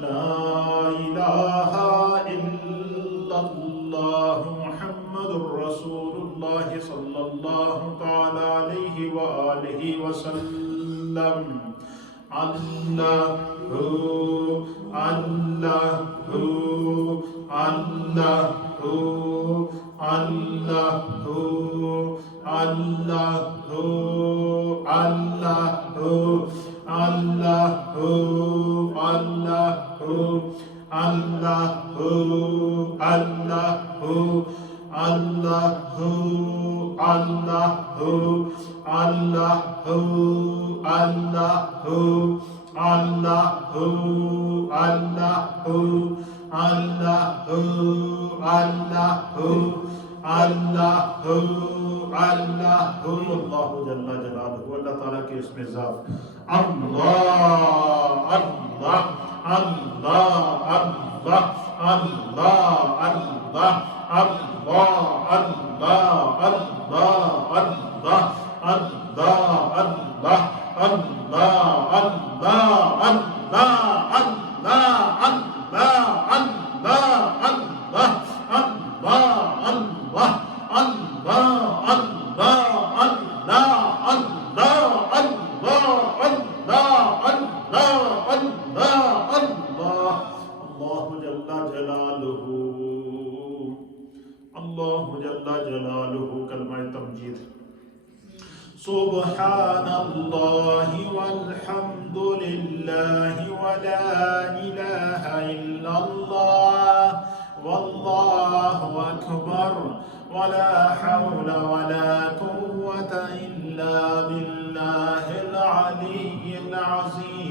لا الہ الا اللہ محمد رسول اللہ صلی اللہ تعالی علیہ وآلہ وسلم اللہ اللہ اللہ اللہ اللہ اللہ اللہ اللہ جل جلالہ اللہ تعالیٰ کے اسم ذات اللہ اللہ اللہ اللہ اللہ اللہ اللہ اللہ اللہ اللہ اللہ اللہ سبحان اللہ والحمد للہ ولا الہ الا اللہ واللہ اکبر ولا حول ولا قوة الا باللہ العلی العظیم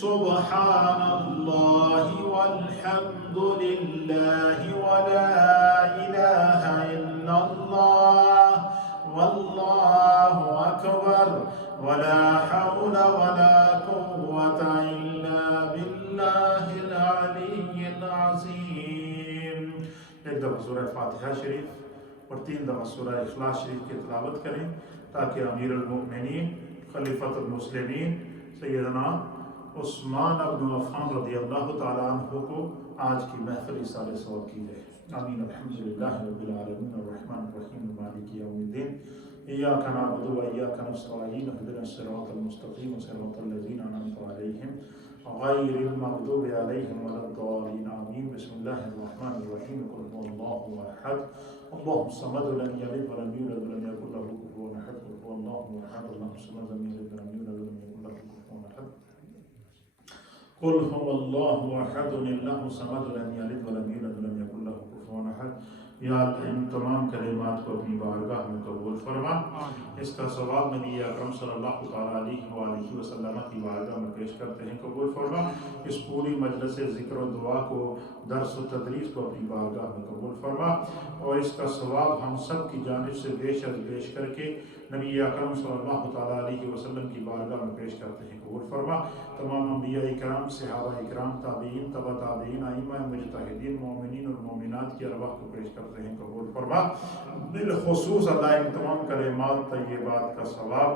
سبحان اللہ والحمد للہ ولا الہ الا اللہ واللہ اکبر ولا حول ولا قوة الا باللہ العلی العظیم۔ ایک دفعہ سورہ فاتحہ شریف اور 3 دفعہ سورہ اخلاص شریف کی تلاوت کریں تاکہ امیر المؤمنین خلیفۃ المسلمین سیدنا عثمان بن عفان رضی اللہ تعالیٰ عنہ کو آج کی محفل ایصال ثواب کی جائے۔ آمین۔ الحمدللہ رب العالمین الرحمن الرحیم مالک یوم الدین ایاک نعبد و ایاک نستعین اهدنا الصراط المستقیم صراط الذین انعمت علیہم غیر المغضوب علیہم ولا الضالین آمین۔ بسم اللہ الرحمن الرحیم قل هو اللہ احد اللہ الصمد لم یلد ولم یولد ولم یکن له کفوا احد قل هو اللہ احد اللہ الصمد لم یلد ولم یولد ولم یکن له کفوا احد قل هو اللہ احد اللہ الصمد لم یلد ولم یولد ولم یکن له کفوا احد۔ یا اللہ ان تمام کلمات کو اپنی بارگاہ میں قبول فرما، اس کا ثواب نبی اکرم صلی اللہ تعالیٰ علیہ وآلہ وسلم کی بارگاہ میں پیش کرتے ہیں، قبول فرما۔ اس پوری مجلس ذکر و دعا کو، درس و تدریس کو اپنی بارگاہ میں قبول فرما، اور اس کا ثواب ہم سب کی جانب سے بیش از بیش کر کے نبی اکرم صلی اللہ تعالیٰ علیہ وسلم کی بارگاہ میں پیش کرتے ہیں، قبول فرما۔ تمام انبیاء اکرام، صحابہ اکرام، تابعین، تبع تابعین، ائمہ مجتہدین، مومنین اور مومنات کی ارواح کو پیش کرتے ہیں، قبول فرما۔ بالخصوص اللہ ان تمام کلمات طیبات کا ثواب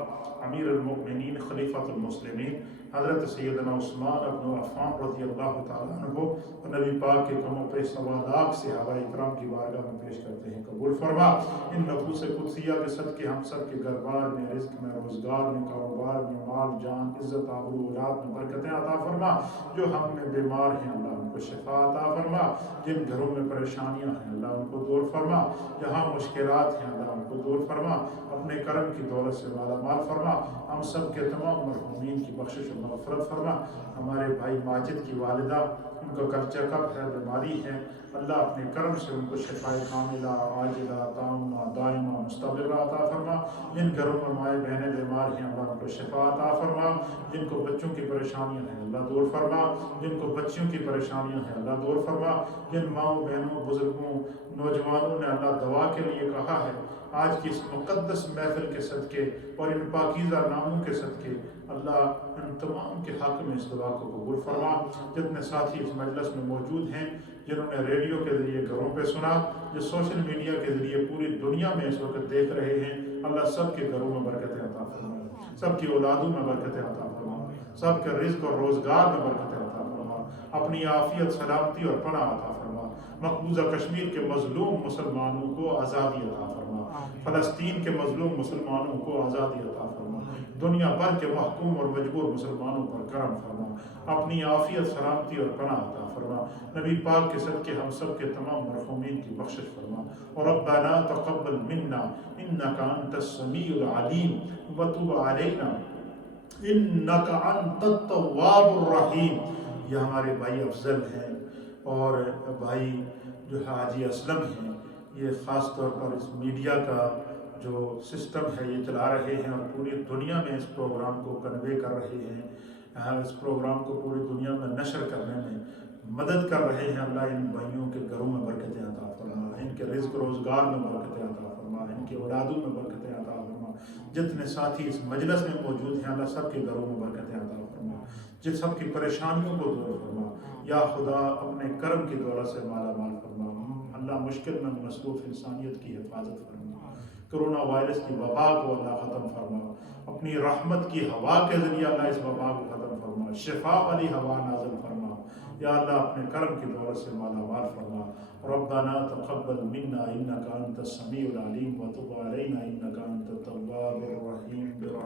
امیر المؤمنین خلیفۃ المسلمین حضرت سیدنا عثمان بن عفان رضی اللہ تعالیٰ عنہ اور نبی پاک کے کموں پہ 125 صحابہ اکرام کی بارگاہ میں پیش کرتے ہیں، قبول فرما۔ ان نفوس قدسیہ کے صدقے ہم سب کے گھر بار میں، رزق میں، روزگار میں، کاروبار میں، مال جان، عزت آبرو اولاد میں برکتیں عطا فرما۔ جو ہم میں بیمار ہیں اللہ ان کو شفا عطا فرما، جن گھروں میں پریشانیاں ہیں اللہ ان کو دور فرما، جہاں مشکلات ہیں اللہ ان کو دور فرما، اپنے کرم کی دولت سے مالا مال فرما۔ ہم سب کے تمام مرحومین کی بخشش و مغفرت فرما۔ ہمارے بھائی ماجد کی والدہ، ان کو کل چیک اپ ہے، بیماری ہے، اللہ اپنے کرم سے ان کو شفائے کاملہ، عاجلہ، تامہ، دائمہ، مستمرہ عطا فرما۔ جن گھروں میں مائیں بہنیں بیمار ہیں اللہ ان کو شفا عطا فرما، جن کو بچوں کی پریشانیاں ہیں اللہ دور فرما، جن کو بچیوں کی پریشانیاں ہیں اللہ دور فرما، جن ماؤں بہنوں بزرگوں نوجوانوں نے اللہ دعا کے لیے کہا ہے، آج کی اس مقدس محفل کے صدقے اور ان پاکیزہ ناموں کے صدقے اللہ ان تمام کے حق میں اس دعا کو قبول فرما۔ جتنے ساتھی اس مجلس میں موجود ہیں، جنہوں نے ریڈیو کے ذریعے گھروں پہ سنا، جو سوشل میڈیا کے ذریعے پوری دنیا میں اس وقت دیکھ رہے ہیں، اللہ سب کے گھروں میں برکتیں عطا فرما، سب کی اولادوں میں برکتیں عطا فرما، سب کے رزق اور روزگار میں برکت عطا فرما، اپنی عافیت، سلامتی اور پناہ عطا فرما، مقبوضہ کشمیر کے مظلوم مسلمانوں کو آزادی عطا فرما، فلسطین کے مظلوم مسلمانوں کو آزادی عطا فرما، دنیا بھر کے محکوم اور مجبور مسلمانوں پر کرم فرما، اپنی عافیت، سلامتی اور پناہ عطا فرما، نبی پاک کے صدقے ہم سب کے تمام مرحومین کی بخشش فرما، اور ربنا تقبل منا انک انت السمیع العلیم وتب علینا انک انت التواب الرحیم۔ یہ ہمارے بھائی افضل ہیں اور بھائی جو حاجی اسلم ہیں، یہ خاص طور پر اس میڈیا کا جو سسٹم ہے یہ چلا رہے ہیں اور پوری دنیا میں اس پروگرام کو کنوے کر رہے ہیں، اس پروگرام کو پوری دنیا میں نشر کرنے میں مدد کر رہے ہیں۔ اللہ ان بھائیوں کے گھروں میں برکتیں عطا فرما، ان کے رزق روزگار میں برکتیں عطا فرما، ان کے اولادوں میں برکتیں عطا فرما، جتنے ساتھی اس مجلس میں موجود ہیں اللہ سب کے گھروں میں برکتیں عطا فرما، جن سب کی پریشانیوں کو دور فرما، یا خدا اپنے کرم کی دولت سے مالا مال فرما، اللہ مشکل میں مصروف انسانیت کی حفاظت فرما، کرونا وائرس کی وبا کو اللہ ختم فرما، اپنی رحمت کی ہوا کے ذریعے اللہ اس وبا کو ختم فرما، شفا والی ہوا نازل فرما، یا اللہ اپنے کرم کی دولت سے مالا مال فرما۔ ربنا تقبل منا انک انت السمیع العلیم وتب علینا انک انت التواب الرحیم۔